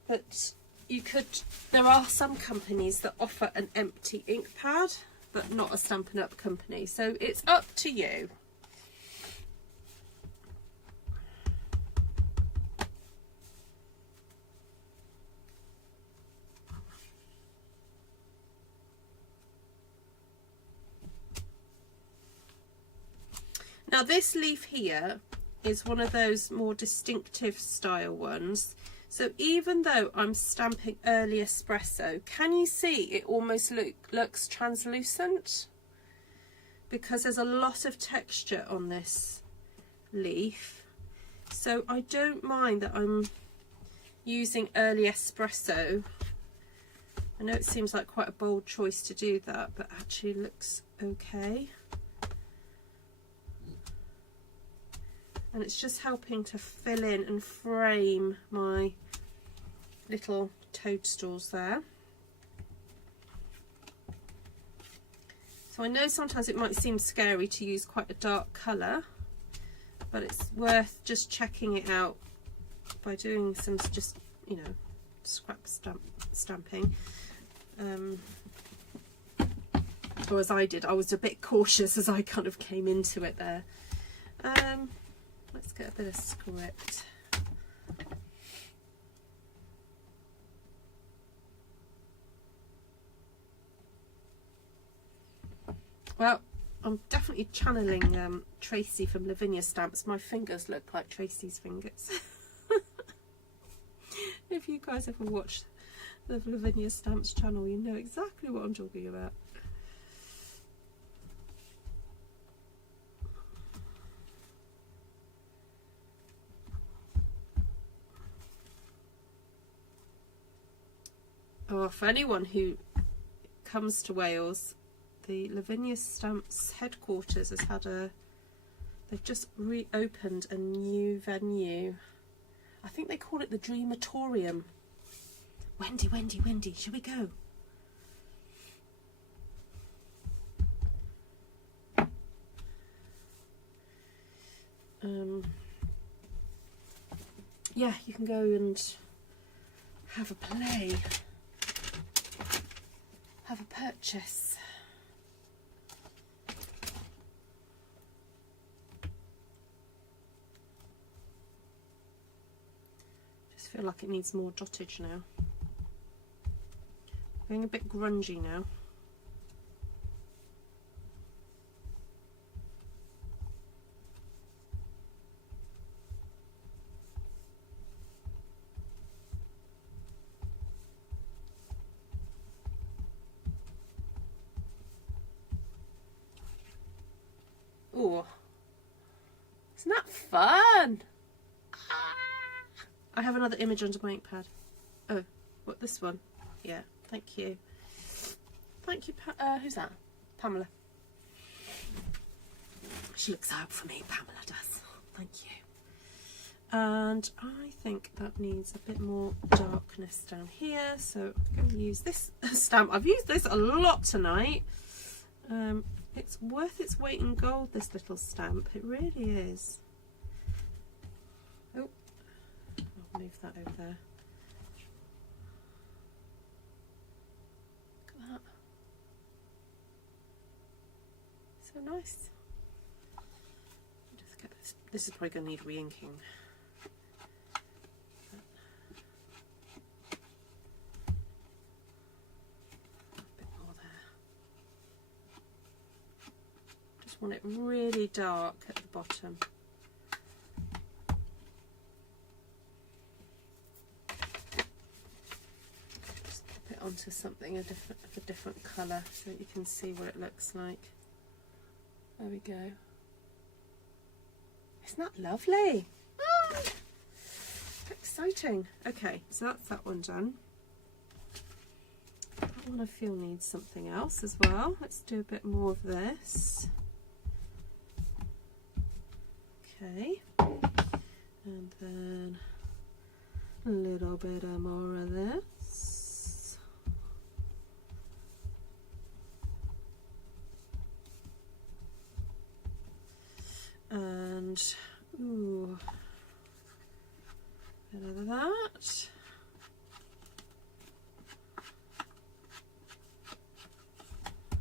That you could, there are some companies that offer an empty ink pad, but not a Stampin' Up company. So it's up to you. Now this leaf here is one of those more distinctive style ones. So even though I'm stamping early espresso, can you see it almost looks translucent? Because there's a lot of texture on this leaf. So I don't mind that I'm using early espresso. I know it seems like quite a bold choice to do that, but actually looks okay. And it's just helping to fill in and frame my little toadstools there. So I know sometimes it might seem scary to use quite a dark colour, but it's worth just checking it out by doing some just, you know, scrap stamping. Or as I did, I was a bit cautious as I kind of came into it there. Let's get a bit of script. Well, I'm definitely channeling Tracy from Lavinia Stamps. My fingers look like Tracy's fingers. If you guys ever watched the Lavinia Stamps channel, you know exactly what I'm talking about. Oh, for anyone who comes to Wales, the Lavinia Stamps headquarters has had they've just reopened a new venue. I think they call it the Dreamatorium. Wendy, Wendy, Wendy, shall we go? Yeah, you can go and have a play, have a purchase. Just feel like it needs more dottage now. Going a bit grungy now. Oh, isn't that fun? I have another image under my ink pad. Oh, what, this one? Yeah, thank you. Thank you, who's that? Pamela. She looks out for me, Pamela does. Thank you. And I think that needs a bit more darkness down here, so I'm going to use this stamp. I've used this a lot tonight. It's worth its weight in gold, this little stamp. It really is. Oh, I'll move that over there. Look at that. So nice. Just get this. This is probably going to need re-inking. Want it really dark at the bottom. Just pop it onto something of a different colour so that you can see what it looks like. There we go. Isn't that lovely? Ah, exciting. Okay, so that's that one done. That one I feel needs something else as well. Let's do a bit more of this. Okay, and then a little bit more of this. And, ooh, a bit of that.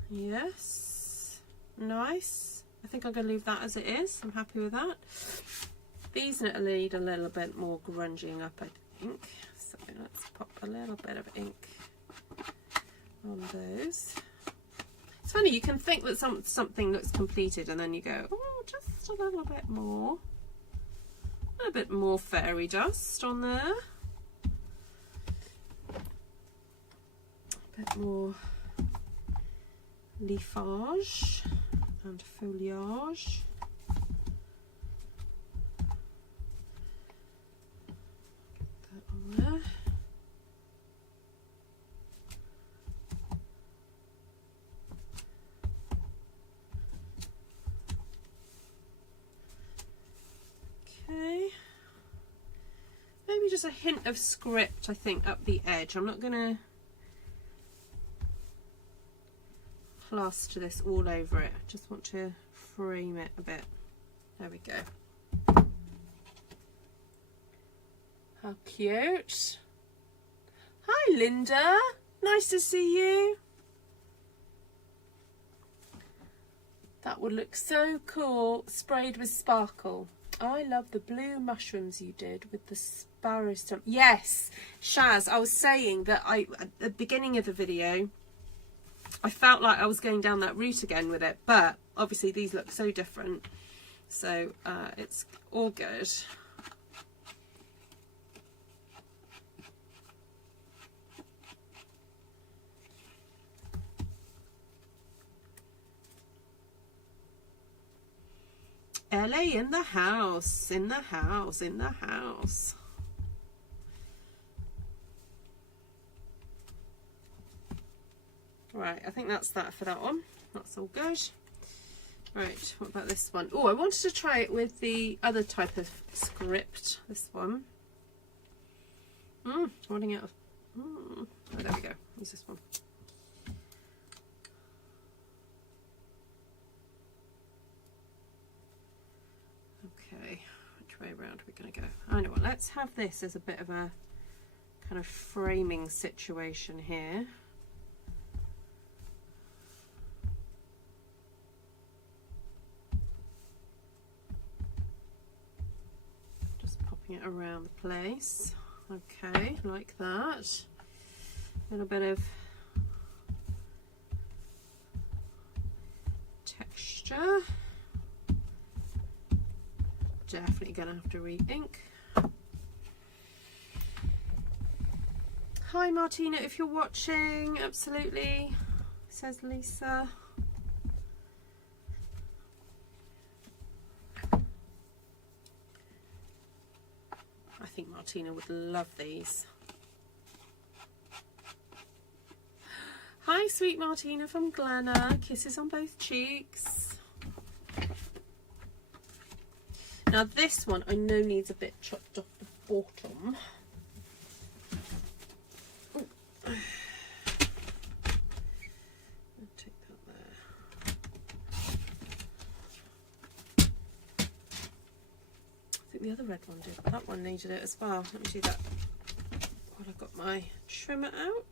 Yes, nice. I think I'm going to leave that as it is. I'm happy with that. These need a little bit more grunging up, I think. So let's pop a little bit of ink on those. It's funny, you can think that something looks completed and then you go, oh, just a little bit more. A bit more fairy dust on there. A bit more leafage and foliage. Get that on there. Okay. Maybe just a hint of script, I think, up the edge. I'm not going to plaster this all over it. I just want to frame it a bit. There we go. How cute. Hi Linda, nice to see you. That would look so cool sprayed with sparkle. I love the blue mushrooms you did with the sparrow stump. Yes, Shaz, I was saying that at the beginning of the video I felt like I was going down that route again with it, but obviously these look so different, so it's all good. LA in the house, in the house, in the house. Right, I think that's that for that one. That's all good. Right, what about this one? Oh, I wanted to try it with the other type of script. This one. Running out of... Oh, there we go. Use this one. Okay, which way around are we going to go? I know what, let's have this as a bit of a kind of framing situation here. It around the place. Okay, like that. A little bit of texture. Definitely gonna have to re-ink. Hi Martina, if you're watching, absolutely, says Lisa. I think Martina would love these. Hi, sweet Martina from Glenna. Kisses on both cheeks. Now this one I know needs a bit chopped off the bottom. Ooh. I'll take that there. I think the other red one did. That one needed it as well. Let me do that while I've got my trimmer out.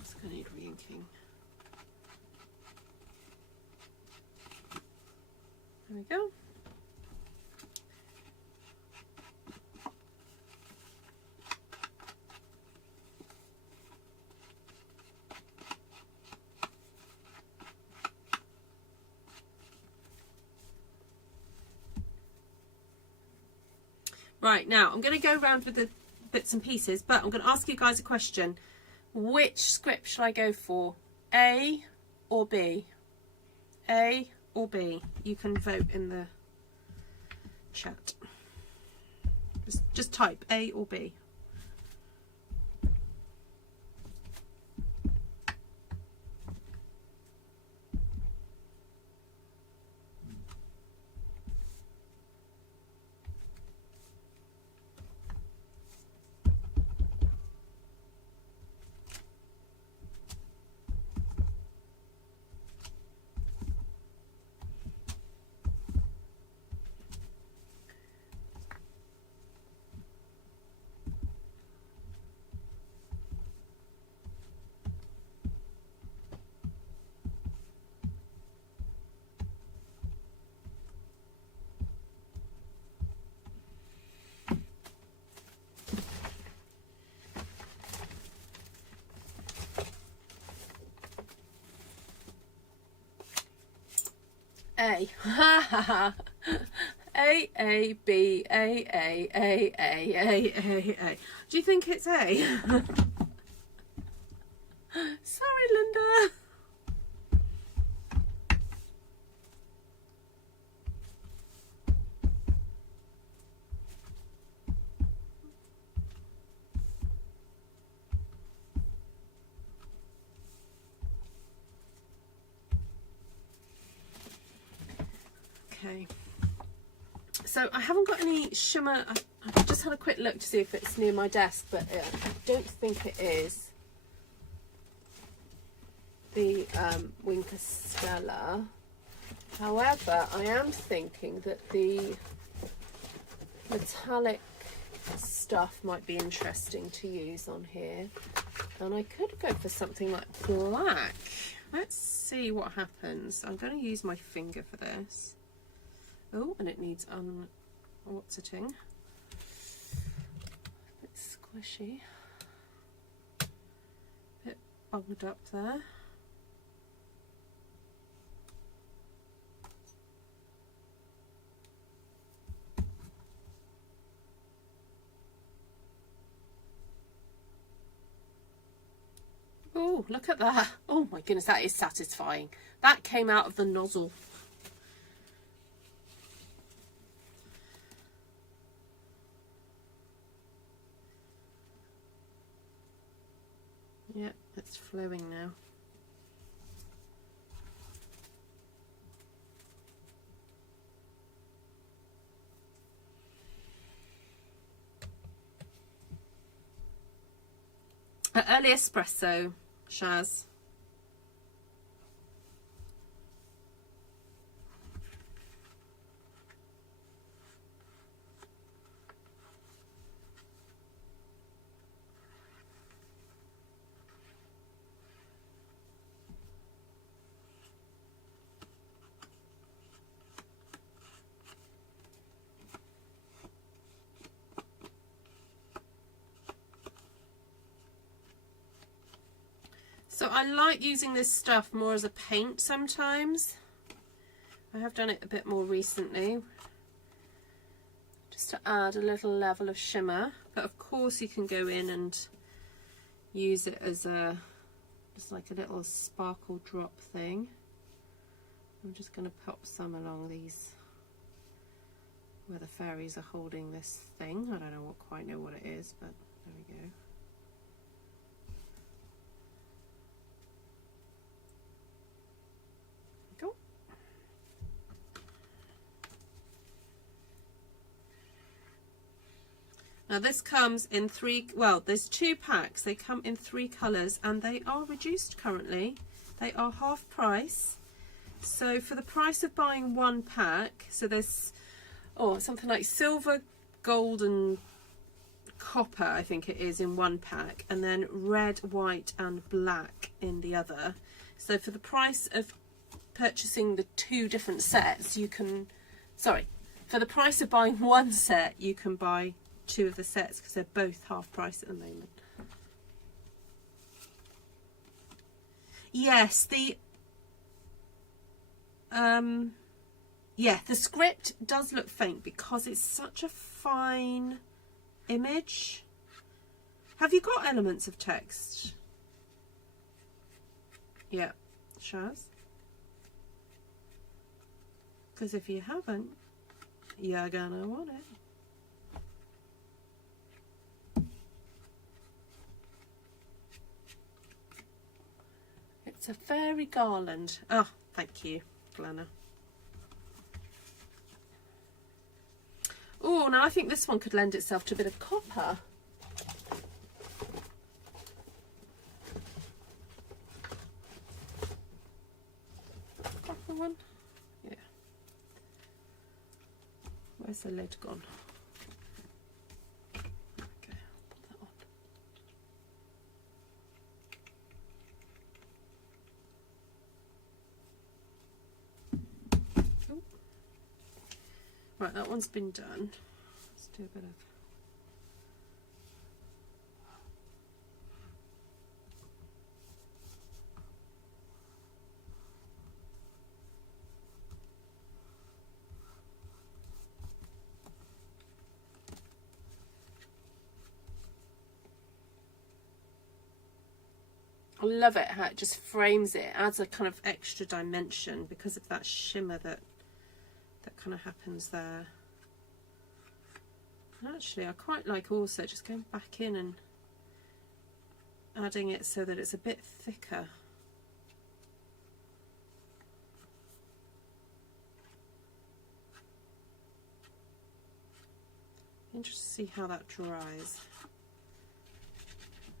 It's going to need re-inking. There we go. Right, now I'm going to go around with the bits and pieces, but I'm going to ask you guys a question. Which script should I go for? A or B? A or B? You can vote in the chat. Just type A or B. A. A, B, A. Do you think it's A? Sorry, Linda. Okay, so I haven't got any shimmer. I've just had a quick look to see if it's near my desk, but I don't think it is. The Winker Stella. However, I am thinking that the metallic stuff might be interesting to use on here, and I could go for something like black. Let's see what happens. I'm going to use my finger for this. Oh, and it needs what's it-ing. A bit squishy. A bit bubbled up there. Oh, look at that. Oh my goodness, that is satisfying. That came out of the nozzle. Yeah, it's flowing now. Early espresso, Shaz. So I like using this stuff more as a paint sometimes. I have done it a bit more recently, just to add a little level of shimmer. But of course you can go in and use it as a, just like a little sparkle drop thing. I'm just going to pop some along these, where the fairies are holding this thing. I don't quite know what it is, but there we go. Now this comes in three, well, there's 2 packs. They come in 3 colours and they are reduced currently. They are half price. So for the price of buying 1 pack, so there's something like silver, gold and copper, I think it is, in 1 pack, and then red, white and black in the other. So for the price of purchasing the 2 different sets, you can, for the price of buying 1 set, you can buy 2 of the sets because they're both half price at the moment. Yes, the script does look faint because it's such a fine image. Have you got elements of text? Yeah, Shaz. Because if you haven't, you're gonna want it. It's a fairy garland. Oh, thank you, Glenna. Oh, now I think this one could lend itself to a bit of copper. Copper one? Yeah. Where's the lid gone? Okay, I'll put that on. Right, that one's been done. Let's do a bit of... I love it how it just frames it, adds a kind of extra dimension because of that shimmer that kind of happens there. And actually I quite like also just going back in and adding it so that it's a bit thicker. Interested to see how that dries.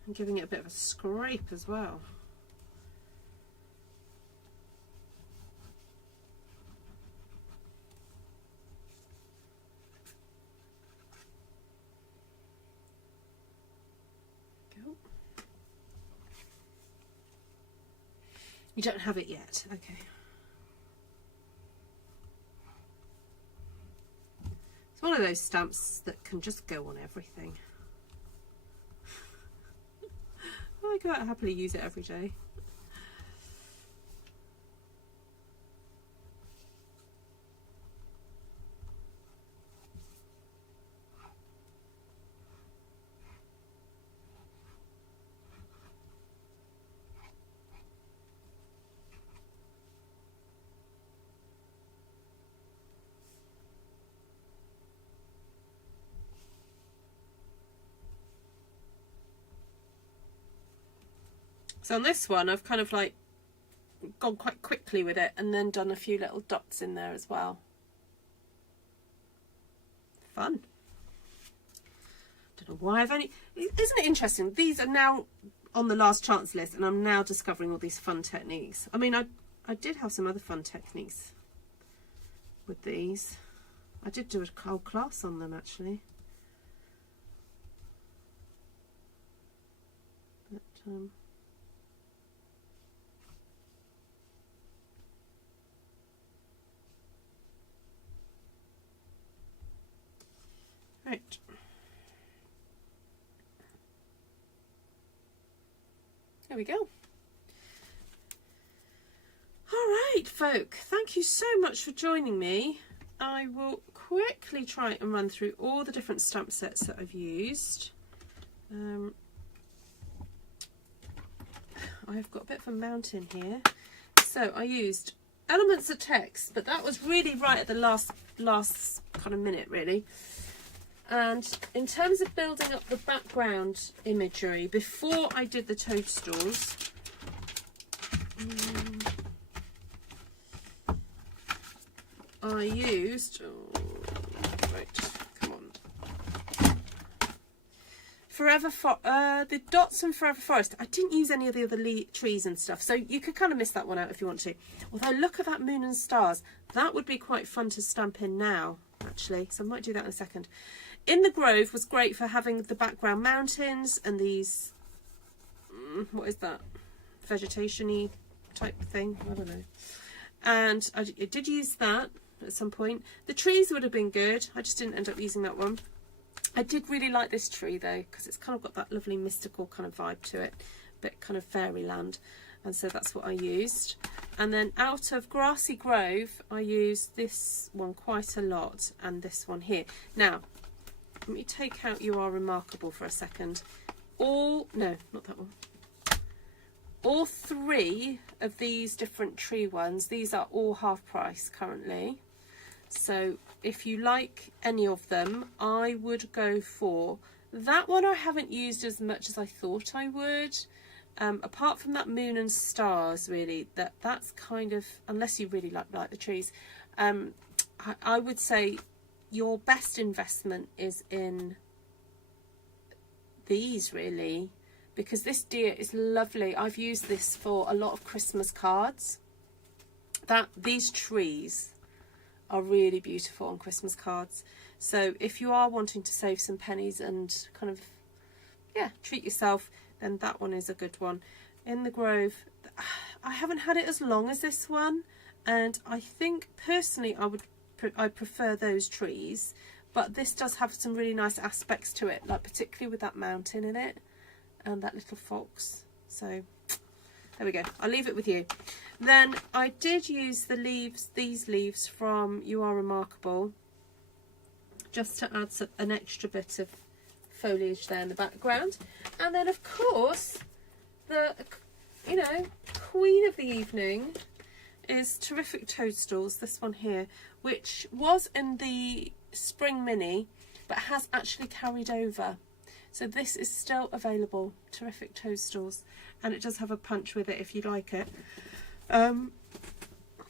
And giving it a bit of a scrape as well. You don't have it yet, okay. It's one of those stamps that can just go on everything. I quite happily use it every day. So on this one, I've kind of like gone quite quickly with it and then done a few little dots in there as well. Fun. Don't know why I've only... Isn't it interesting? These are now on the last chance list and I'm now discovering all these fun techniques. I mean, I did have some other fun techniques with these. I did do a whole class on them actually. But, right. There we go. All right, folk. Thank you so much for joining me. I will quickly try and run through all the different stamp sets that I've used. I've got a bit of a mountain here. So I used elements of text, but that was really right at the last kind of minute, really. And in terms of building up the background imagery, before I did the toadstools, I used, the dots from Forever Forest. I didn't use any of the other trees and stuff, so you could kind of miss that one out if you want to. Although look at that moon and stars. That would be quite fun to stamp in now, actually. So I might do that in a second. In the Grove was great for having the background mountains and these, what is that, vegetation-y type thing, I don't know. And I did use that at some point. The trees would have been good, I just didn't end up using that one. I did really like this tree though, because it's kind of got that lovely mystical kind of vibe to it, a bit kind of fairyland, and so that's what I used. And then out of Grassy Grove, I used this one quite a lot, and this one here. Now, let me take out You Are Remarkable for a second. No, not that one. All three of these different tree ones, these are all half price currently. So if you like any of them, I would go for that one. I haven't used as much as I thought I would. Apart from that moon and stars, really, that's kind of, unless you really like the trees, I would say your best investment is in these, really, because this deer is lovely. I've used this for a lot of Christmas cards. These trees are really beautiful on Christmas cards. So if you are wanting to save some pennies and kind of, yeah, treat yourself, then that one is a good one. In the Grove, I haven't had it as long as this one, and I think personally I prefer those trees, but this does have some really nice aspects to it, like particularly with that mountain in it and that little fox. So there we go, I'll leave it with you. Then I did use these leaves from You Are Remarkable, just to add an extra bit of foliage there in the background. And then of course the queen of the evening is Terrific Toadstools, this one here, which was in the spring mini but has actually carried over. So this is still available, Terrific Toadstools, and it does have a punch with it if you like it.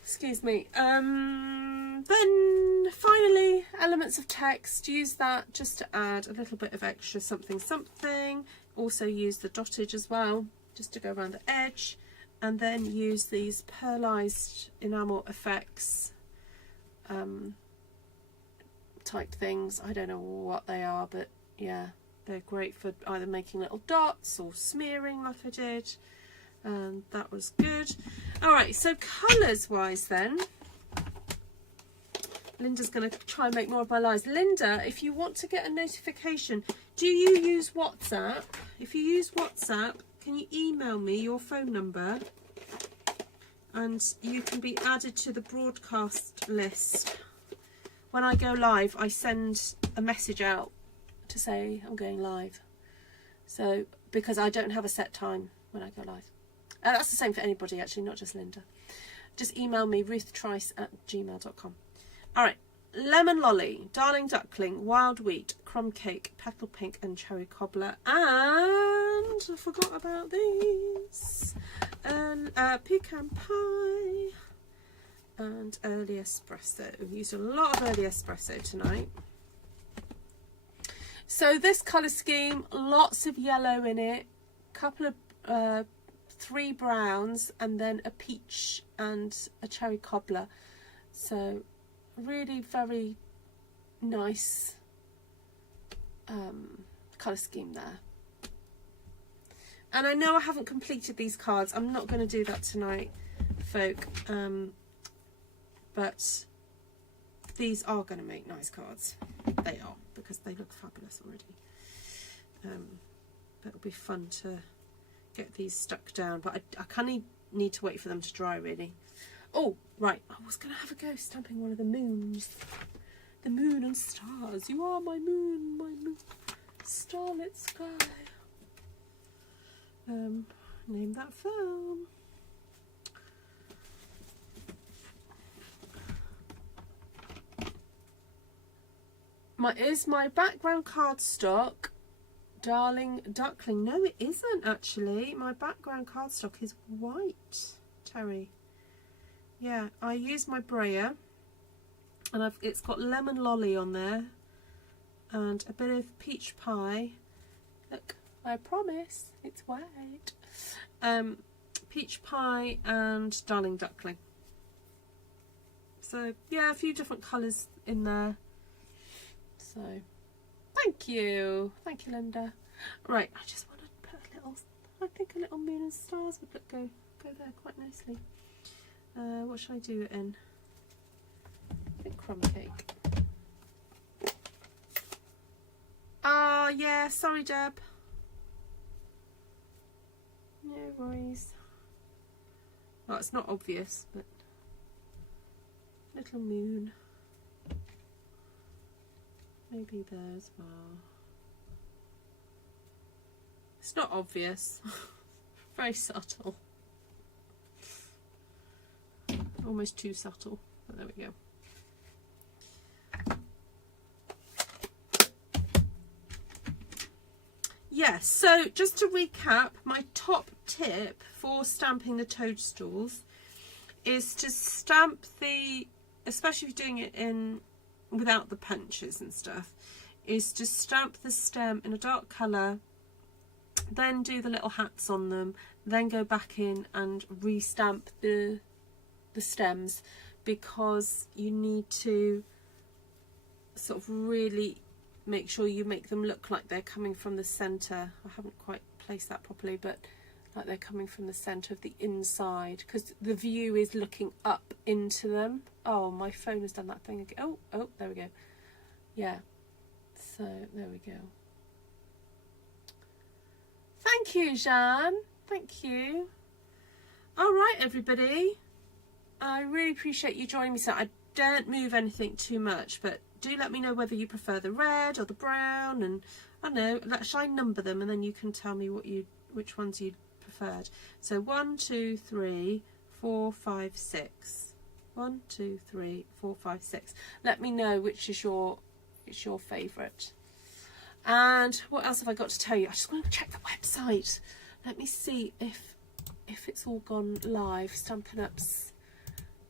Excuse me. Then finally, elements of text, use that just to add a little bit of extra something. Also use the dottage as well, just to go around the edge. And then use these pearlized enamel effects type things. I don't know what they are, but yeah, they're great for either making little dots or smearing like I did. And that was good. Alright, so colours wise then, Linda's going to try and make more of my lives. Linda, if you want to get a notification, do you use WhatsApp? If you use WhatsApp, can you email me your phone number and you can be added to the broadcast list. When I go live, I send a message out to say I'm going live. So, because I don't have a set time when I go live. That's the same for anybody actually, not just Linda. Just email me, ruthtrice@gmail.com. Alright, Lemon Lolly, Darling Duckling, Wild Wheat, Crumb Cake, Petal Pink and Cherry Cobbler. And forgot about these. Pecan Pie and early espresso. Used a lot of early espresso tonight. So this colour scheme, lots of yellow in it, couple of 3 browns, and then a peach and a cherry cobbler. So really very nice colour scheme there. And I know I haven't completed these cards. I'm not going to do that tonight, folk. But these are going to make nice cards. They are, because they look fabulous already. But it'll be fun to get these stuck down. But I kind of need to wait for them to dry, really. Oh, right. I was going to have a go stamping one of the moons. The moon and stars. You are my moon, starlit sky. Name that film. Is my background cardstock Darling Duckling? No, it isn't actually. My background cardstock is white, Terry. Yeah, I use my brayer, and it's got lemon lolly on there, and a bit of peach pie. Look, I promise it's white. Peach pie and Darling Duckling. So yeah, a few different colours in there. So thank you, Linda. Right, I just want to put a little. I think a little moon and stars would go there quite nicely. What should I do it in? I think Crumb Cake. Ah, yeah. Sorry, Deb. No worries. Well, it's not obvious, but little moon. Maybe there as well. It's not obvious. Very subtle. Almost too subtle. But there we go. Yes, so just to recap, my top tip for stamping the toadstools is to stamp the, especially if you're doing it in without the punches and stuff, is to stamp the stem in a dark colour, then do the little hats on them, then go back in and re-stamp the stems, because you need to sort of really make sure you make them look like they're coming from the centre. I haven't quite placed that properly, but like they're coming from the centre of the inside, because the view is looking up into them. Oh, my phone has done that thing again. Oh, there we go. Yeah, so there we go. Thank you, Jeanne. Thank you. All right, everybody. I really appreciate you joining me. So I don't move anything too much, but do let me know whether you prefer the red or the brown, and I don't know, shall I number them and then you can tell me which ones you preferred. So 1, 2, 3, 4, 5, 6. 1, 2, 3, 4, 5, 6. Let me know which is your favourite. And what else have I got to tell you? I just want to check the website. Let me see if it's all gone live. Stampin' Up's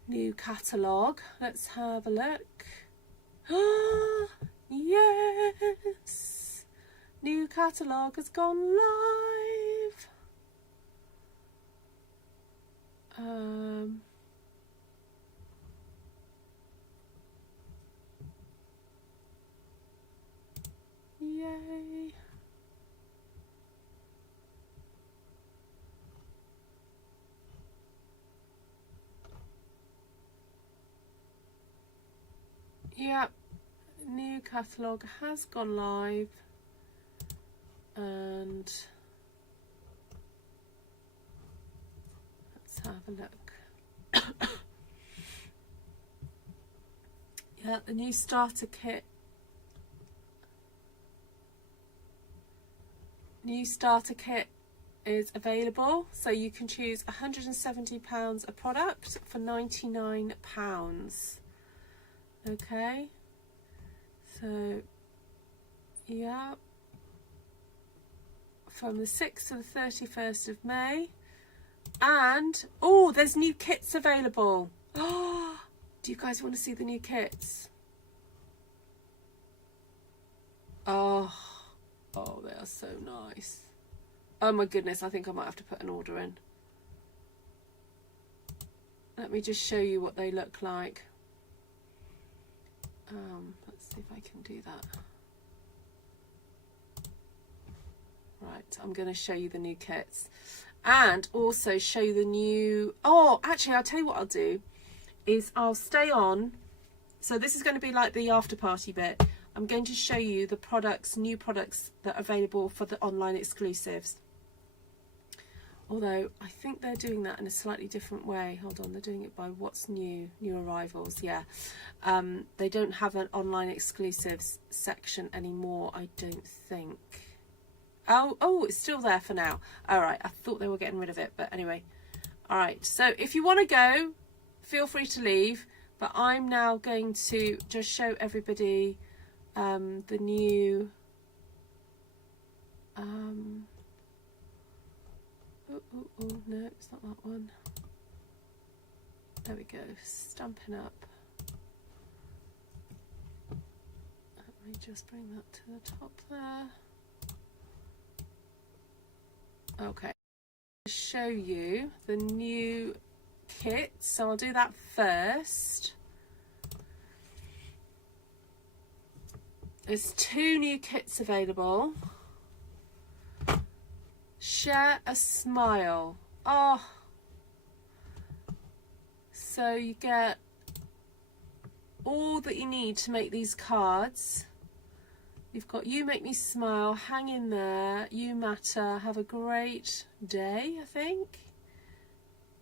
new catalogue. Let's have a look. Yes, new catalogue has gone live. Yay. Yep, new catalogue has gone live, and let's have a look. Yeah, the new starter kit. New starter kit is available, so you can choose £170 a product for £99. Okay, so yeah, from the 6th to the 31st of May. And, oh, there's new kits available. Oh, do you guys want to see the new kits? Oh, they are so nice. Oh my goodness, I think I might have to put an order in. Let me just show you what they look like. Let's see if I can do that. Right, I'm going to show you the new kits. And also show you the new... Oh, actually, I'll tell you what I'll do. Is I'll stay on. So this is going to be like the after party bit. I'm going to show you the products, new products that are available for the online exclusives. Although I think they're doing that in a slightly different way. Hold on, they're doing it by what's new, new arrivals. Yeah, they don't have an online exclusives section anymore, I don't think. Oh, it's still there for now. All right, I thought they were getting rid of it, but anyway. All right, so if you want to go, feel free to leave. But I'm now going to just show everybody the new... Oh, no, it's not that one. There we go, Stampin Up. Let me just bring that to the top there. Okay, I'll show you the new kit, so I'll do that first. There's 2 new kits available. Share a smile. Oh, so you get all that you need to make these cards. You've got You Make Me Smile, Hang in There, You Matter, Have a Great Day, I think.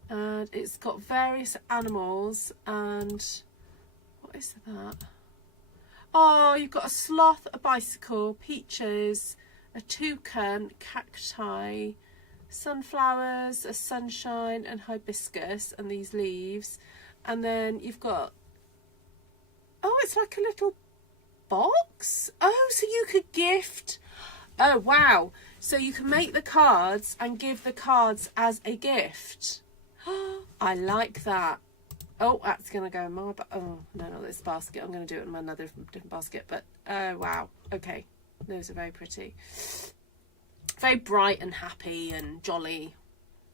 And it's got various animals and what is that? Oh, you've got a sloth, a bicycle, peaches, a toucan, cacti, sunflowers, a sunshine and hibiscus and these leaves. And then you've got, oh, it's like a little box. Oh, so you could gift. Oh, wow. So you can make the cards and give the cards as a gift. I like that. Oh, that's going to go in my... Oh, no, not this basket. I'm going to do it in another different basket. But, oh, wow. Okay. Those are very pretty. Very bright and happy and jolly.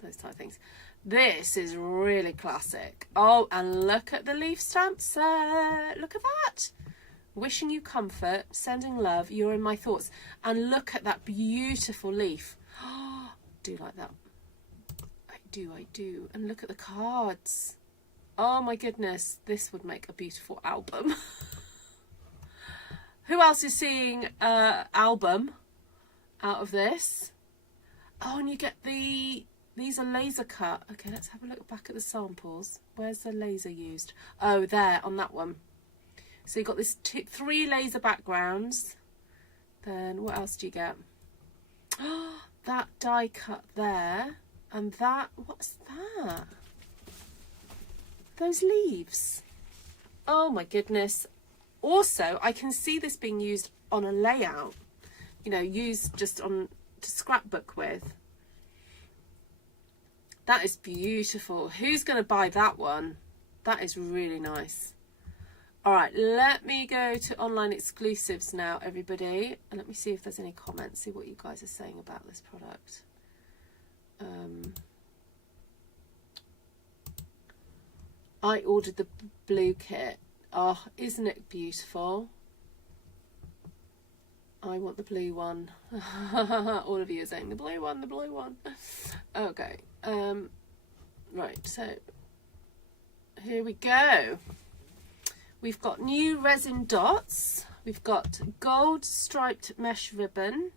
Those type of things. This is really classic. Oh, and look at the leaf stamp set. Look at that. Wishing you comfort, sending love, you're in my thoughts. And look at that beautiful leaf. Oh, I do like that. I do. And look at the cards. Oh my goodness, this would make a beautiful album. Who else is seeing album out of this? Oh, and you get these are laser cut. Okay, let's have a look back at the samples. Where's the laser used? Oh, there, on that one. So you've got this 3 laser backgrounds. Then what else do you get? Oh, that die cut there. And that, what's that? Those leaves. Oh my goodness. Also, I can see this being used on a layout. You know, used just on to scrapbook with. That is beautiful. Who's going to buy that one? That is really nice. All right, let me go to online exclusives now, everybody. And let me see if there's any comments, see what you guys are saying about this product. I ordered the blue kit. Oh, isn't it beautiful? I want the blue one. All of you are saying the blue one, the blue one. Okay. Right, so here we go. We've got new resin dots. We've got gold striped mesh ribbon,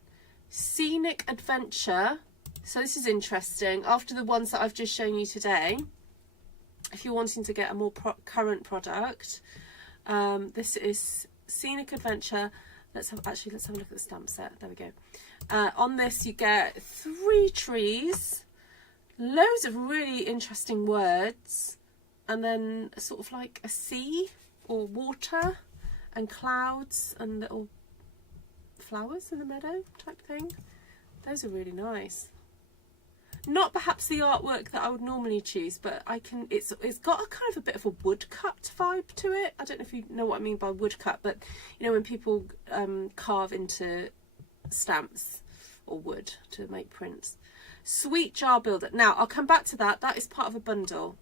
scenic adventure. So this is interesting. After the ones that I've just shown you today, if you're wanting to get a more current product, this is scenic adventure. Let's have a look at the stamp set. There we go. On this you get 3 trees, loads of really interesting words, and then sort of like a sea or water and clouds and little flowers in the meadow type thing. Those are really nice. Not perhaps the artwork that I would normally choose, but I can. It's got a kind of a bit of a woodcut vibe to it. I don't know if you know what I mean by woodcut, but you know when people carve into stamps or wood to make prints. Sweet jar builder. Now I'll come back to that. That is part of a bundle.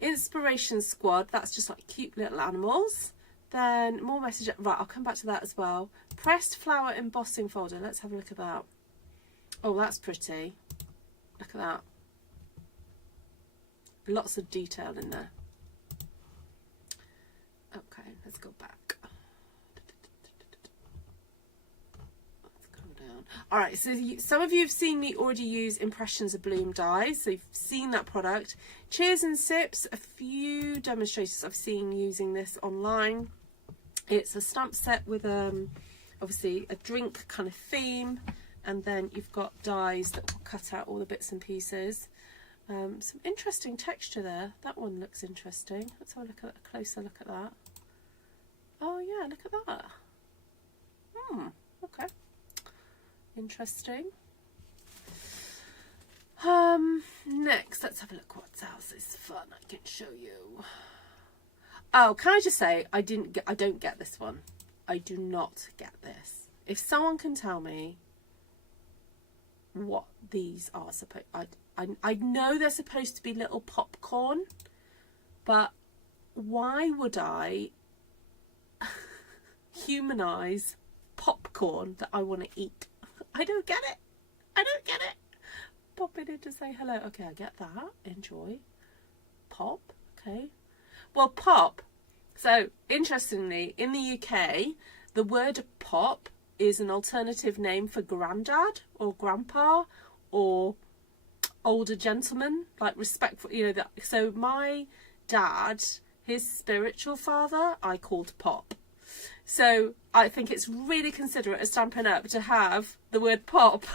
Inspiration squad. That's just like cute little animals. Then more message. Right, I'll come back to that as well. Pressed flower embossing folder. Let's have a look at that. Oh, that's pretty. Look at that. Lots of detail in there. Okay, let's go back. Let's come down. All right, so some of you have seen me already use Impressions of Bloom dies, so you've seen that product. Cheers and Sips, a few demonstrators I've seen using this online. It's a stamp set with obviously a drink kind of theme. And then you've got dies that will cut out all the bits and pieces. Some interesting texture there. That one looks interesting. Let's have a closer look at that. Oh yeah, look at that. Okay. Interesting. Next, let's have a look what else is fun I can show you. Oh, can I just say I don't get this one. I do not get this. If someone can tell me what these are supposed, I know they're supposed to be little popcorn, but why would I humanize popcorn that I want to eat? I don't get it. I don't get it. Pop it in to say hello. Okay, I get that. Enjoy. Pop. Okay. Well, pop. So interestingly, in the UK, the word pop is an alternative name for granddad or grandpa or older gentleman, like respectful, you know. That. So my dad, his spiritual father, I called Pop. So I think it's really considerate of Stampin' Up to have the word pop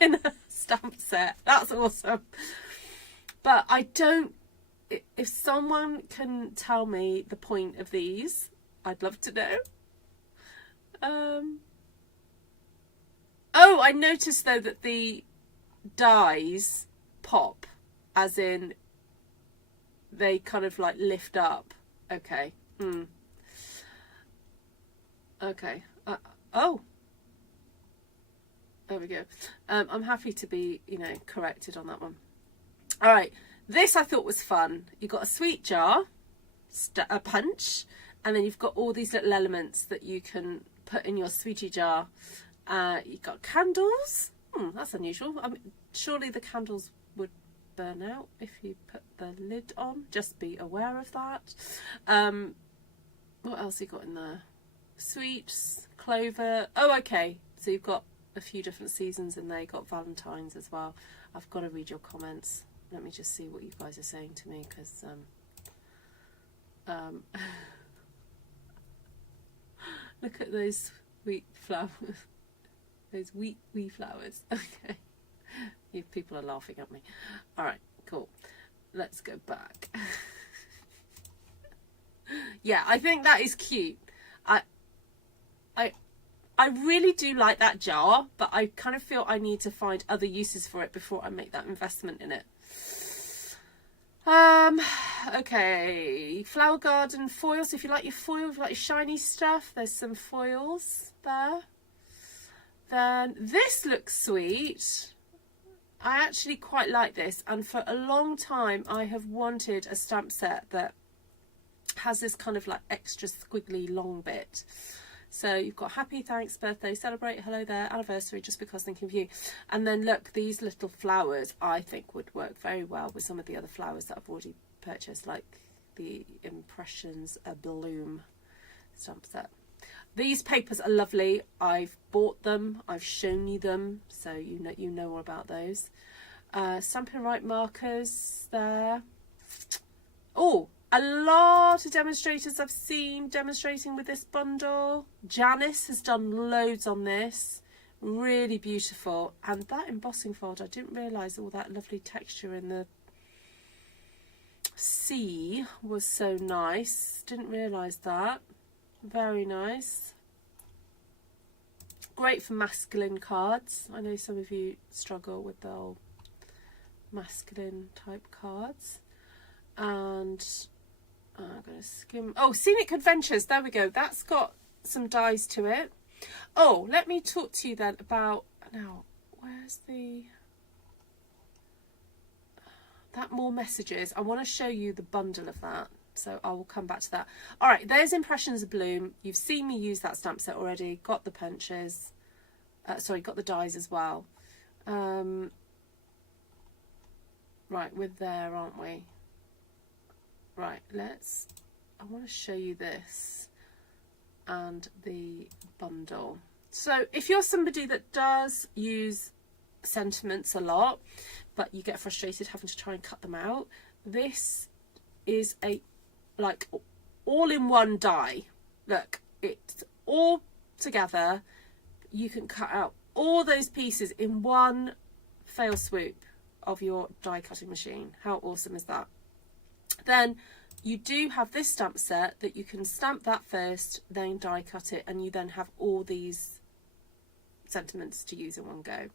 in a stamp set. That's awesome. But I don't, if someone can tell me the point of these, I'd love to know. Oh, I noticed though that the dies pop, as in they kind of like lift up. Okay. Okay. Oh, there we go. I'm happy to be, you know, corrected on that one. All right. This I thought was fun. You've got a sweet jar, a punch, and then you've got all these little elements that you can put in your sweetie jar. You've got candles. That's unusual. I mean, surely the candles would burn out if you put the lid on. Just be aware of that. What else you got in there? Sweets, clover. Oh, okay. So you've got a few different seasons in there. You've got Valentine's as well. I've got to read your comments. Let me just see what you guys are saying to me, because look at those wheat flowers. Those wee flowers. Okay. You people are laughing at me. All right, cool. Let's go back. Yeah, I think that is cute. I really do like that jar, but I kind of feel I need to find other uses for it before I make that investment in it. Okay, flower garden foils. If you like your foil, if you like your shiny stuff, there's some foils there. Then this looks sweet. I actually quite like this, and for a long time I have wanted a stamp set that has this kind of like extra squiggly long bit. So you've got happy, thanks, birthday, celebrate, hello there, anniversary, just because thinking of you. And then look, these little flowers I think would work very well with some of the other flowers that I've already purchased, like the Impressions of Bloom stamp set. These papers are lovely. I've bought them, I've shown you them, so you know all about those. Stampin' Right markers there. Oh, a lot of demonstrators I've seen demonstrating with this bundle. Janice has done loads on this. Really beautiful. And that embossing folder, I didn't realise all that lovely texture in the sea was so nice. Didn't realise that. Very nice. great for masculine cards. I know some of you struggle with the old masculine type cards. And I'm going to skim. Oh, Scenic Adventures. There we go. That's got some dies to it. Oh, let me talk to you then about, now, where's that more messages. I want to show you the bundle of that. So I will come back to that. All right, there's Impressions of Bloom. You've seen me use that stamp set already. Got the punches. Sorry, got the dies as well. Right, we're there, aren't we? Right, I want to show you this and the bundle. So if you're somebody that does use sentiments a lot, but you get frustrated having to try and cut them out, this is a like all-in-one die. Look, it's all together. You can cut out all those pieces in one fail swoop of your die cutting machine. How awesome is that? Then you do have this stamp set that you can stamp that first, then die cut it, and you then have all these sentiments to use in one go.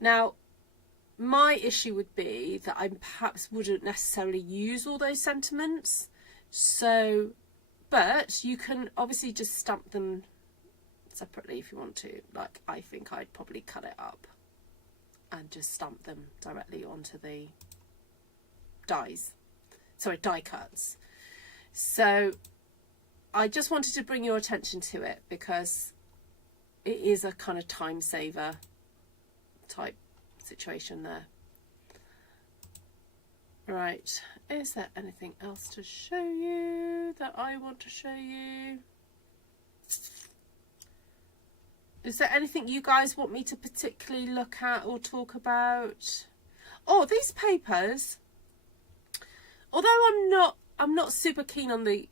Now, my issue would be that I perhaps wouldn't necessarily use all those sentiments. So, but you can obviously just stamp them separately if you want to. Like, I think I'd probably cut it up and just stamp them directly onto the dies. Sorry, die cuts. So I just wanted to bring your attention to it because it is a kind of time saver type situation there. Right, is there anything else to show you that I want to show you? Is there anything you guys want me to particularly look at or talk about? Oh, these papers, although I'm not super keen on the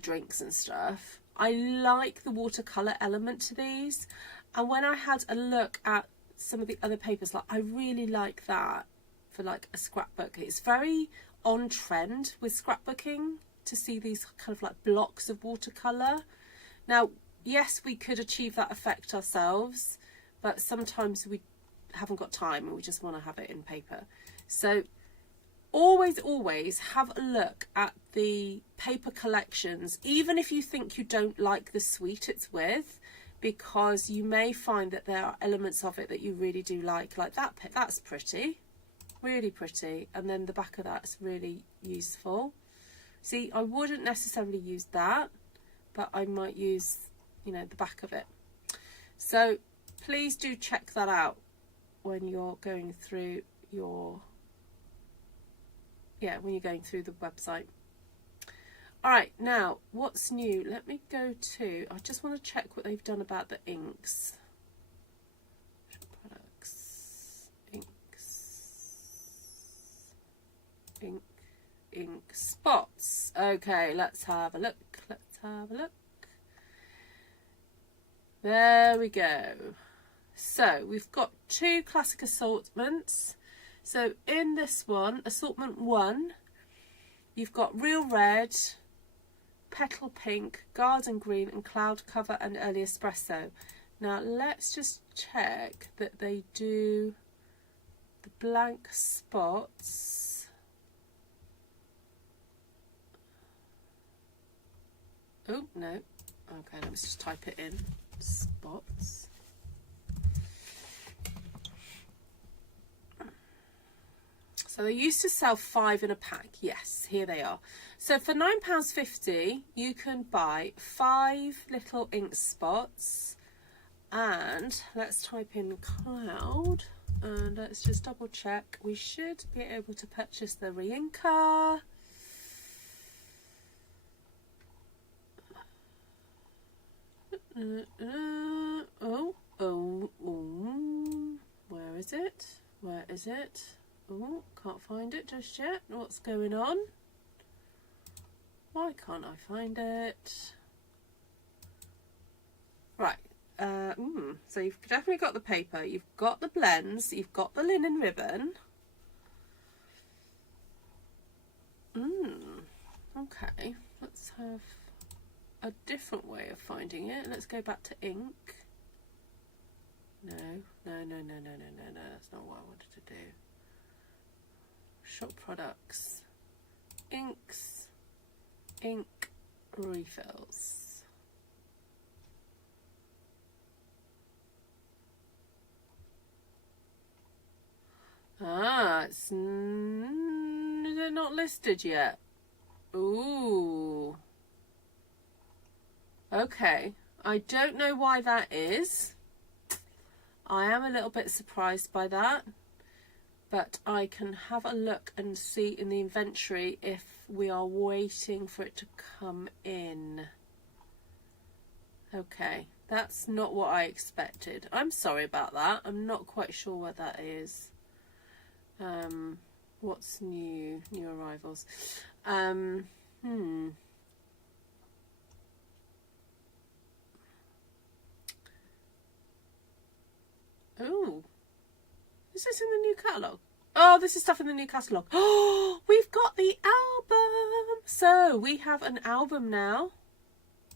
drinks and stuff, I like the watercolor element to these. And when I had a look at some of the other papers, like, I really like that for like a scrapbook. It's very on trend with scrapbooking to see these kind of like blocks of watercolor. Now, yes, we could achieve that effect ourselves, but sometimes we haven't got time and we just want to have it in paper. So always have a look at the paper collections, even if you think you don't like the suite it's with, because you may find that there are elements of it that you really do like that. That's pretty, really pretty, and then the back of that's really useful. See, I wouldn't necessarily use that, but I might use, you know, the back of it. So please do check that out when you're going through your when you're going through the website. All right, now what's new? Let me go to, I just want to check what they've done about the inks. Products, inks, ink spots. Okay, let's have a look. There we go. So we've got two classic assortments. So in this one, assortment 1, you've got Real Red, Petal Pink, Garden Green, and Cloud Cover and Early Espresso. Now let's just check that they do the blank spots. Oh, no. Okay, let's just type it in. Spots. So they used to sell 5 in a pack. Yes, here they are. So for £9.50, you can buy 5 little ink spots. And let's type in cloud. And let's just double check. We should be able to purchase the re-inker. Where is it? Where is it? Oh, can't find it just yet. What's going on? Why can't I find it? Right. So you've definitely got the paper. You've got the blends. You've got the linen ribbon. Okay. Let's have a different way of finding it. Let's go back to ink. No, that's not what I wanted to do. Shop products, inks, ink refills. Ah, they're not listed yet. Ooh. Okay, I don't know why that is. I am a little bit surprised by that, but I can have a look and see in the inventory if we are waiting for it to come in. Okay, that's not what I expected. I'm sorry about that. I'm not quite sure what that is. What's new? New arrivals. Oh, is this in the new catalogue? Oh, this is stuff in the new catalogue. Oh, we've got the album. So we have an album now.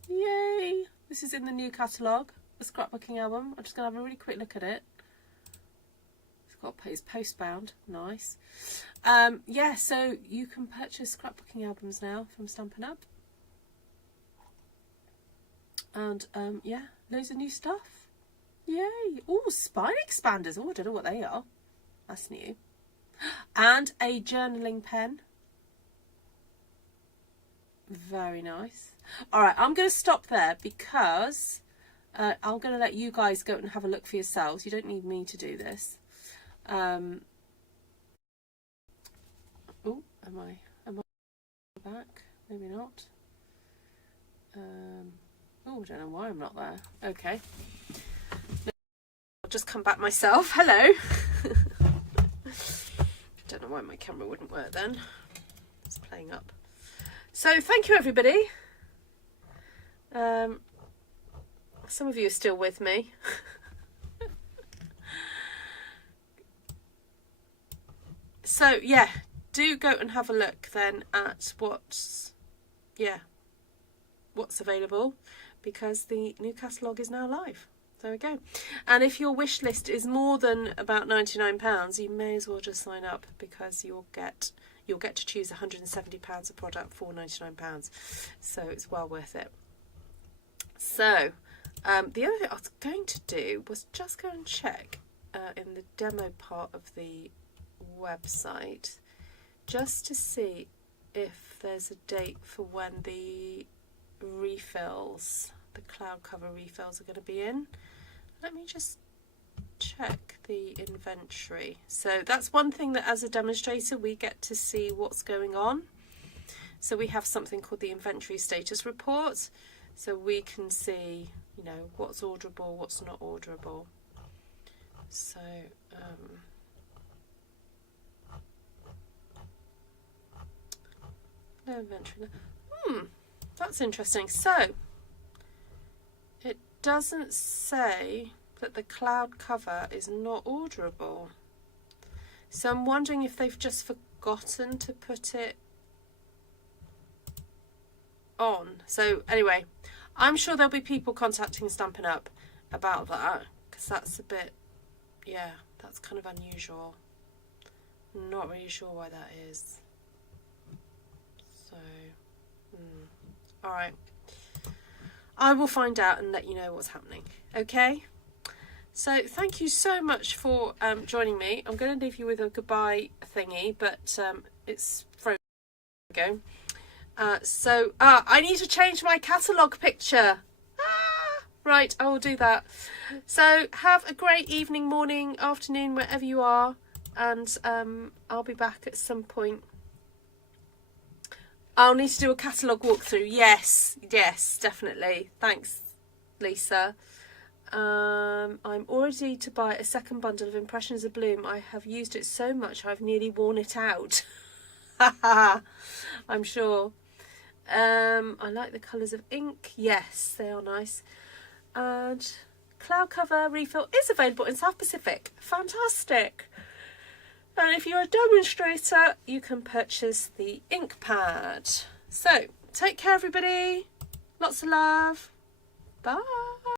Yay. This is in the new catalogue, the scrapbooking album. I'm just going to have a really quick look at it. It's got postbound. Nice. Yeah, so you can purchase scrapbooking albums now from Stampin Up. And yeah, loads of new stuff. Yay. Oh, spine expanders. Oh, I don't know what they are. That's new. And a journaling pen. Very nice. All right, I'm going to stop there because I'm going to let you guys go and have a look for yourselves. You don't need me to do this. Oh, am I back? Maybe not. Oh, I don't know why I'm not there. Okay. I'll just come back myself. Hello. Don't know why my camera wouldn't work then. It's playing up. So thank you, everybody. Some of you are still with me. So yeah, do go and have a look then at what's available, because the new catalogue is now live. There we go. And if your wish list is more than about £99, you may as well just sign up, because you'll get to choose £170 of product for £99. So it's well worth it. So the other thing I was going to do was just go and check in the demo part of the website, just to see if there's a date for when the refills, the cloud cover refills, are going to be in. Let me just check the inventory. So that's one thing that as a demonstrator we get to see what's going on. So we have something called the inventory status report, so we can see, you know, what's orderable, what's not orderable. So no inventory. That's interesting. So it doesn't say that the cloud cover is not orderable. So I'm wondering if they've just forgotten to put it on. So anyway, I'm sure there'll be people contacting Stampin' Up about that, because that's a bit, yeah, that's kind of unusual. Not really sure why that is. So, all right. I will find out and let you know what's happening. Okay? So thank you so much for joining me. I'm going to leave you with a goodbye thingy, but it's frozen. Go. So I need to change my catalogue picture. Right, I will do that. So have a great evening, morning, afternoon, wherever you are, and I'll be back at some point. I'll need to do a catalogue walkthrough. Yes, definitely. Thanks, Lisa. I'm all ready to buy a second bundle of Impressions of Bloom. I have used it so much I've nearly worn it out. I'm sure. I like the colours of ink. Yes, they are nice. And cloud cover refill is available in South Pacific. Fantastic. And if you're a demonstrator, you can purchase the ink pad. So take care, everybody. Lots of love. Bye.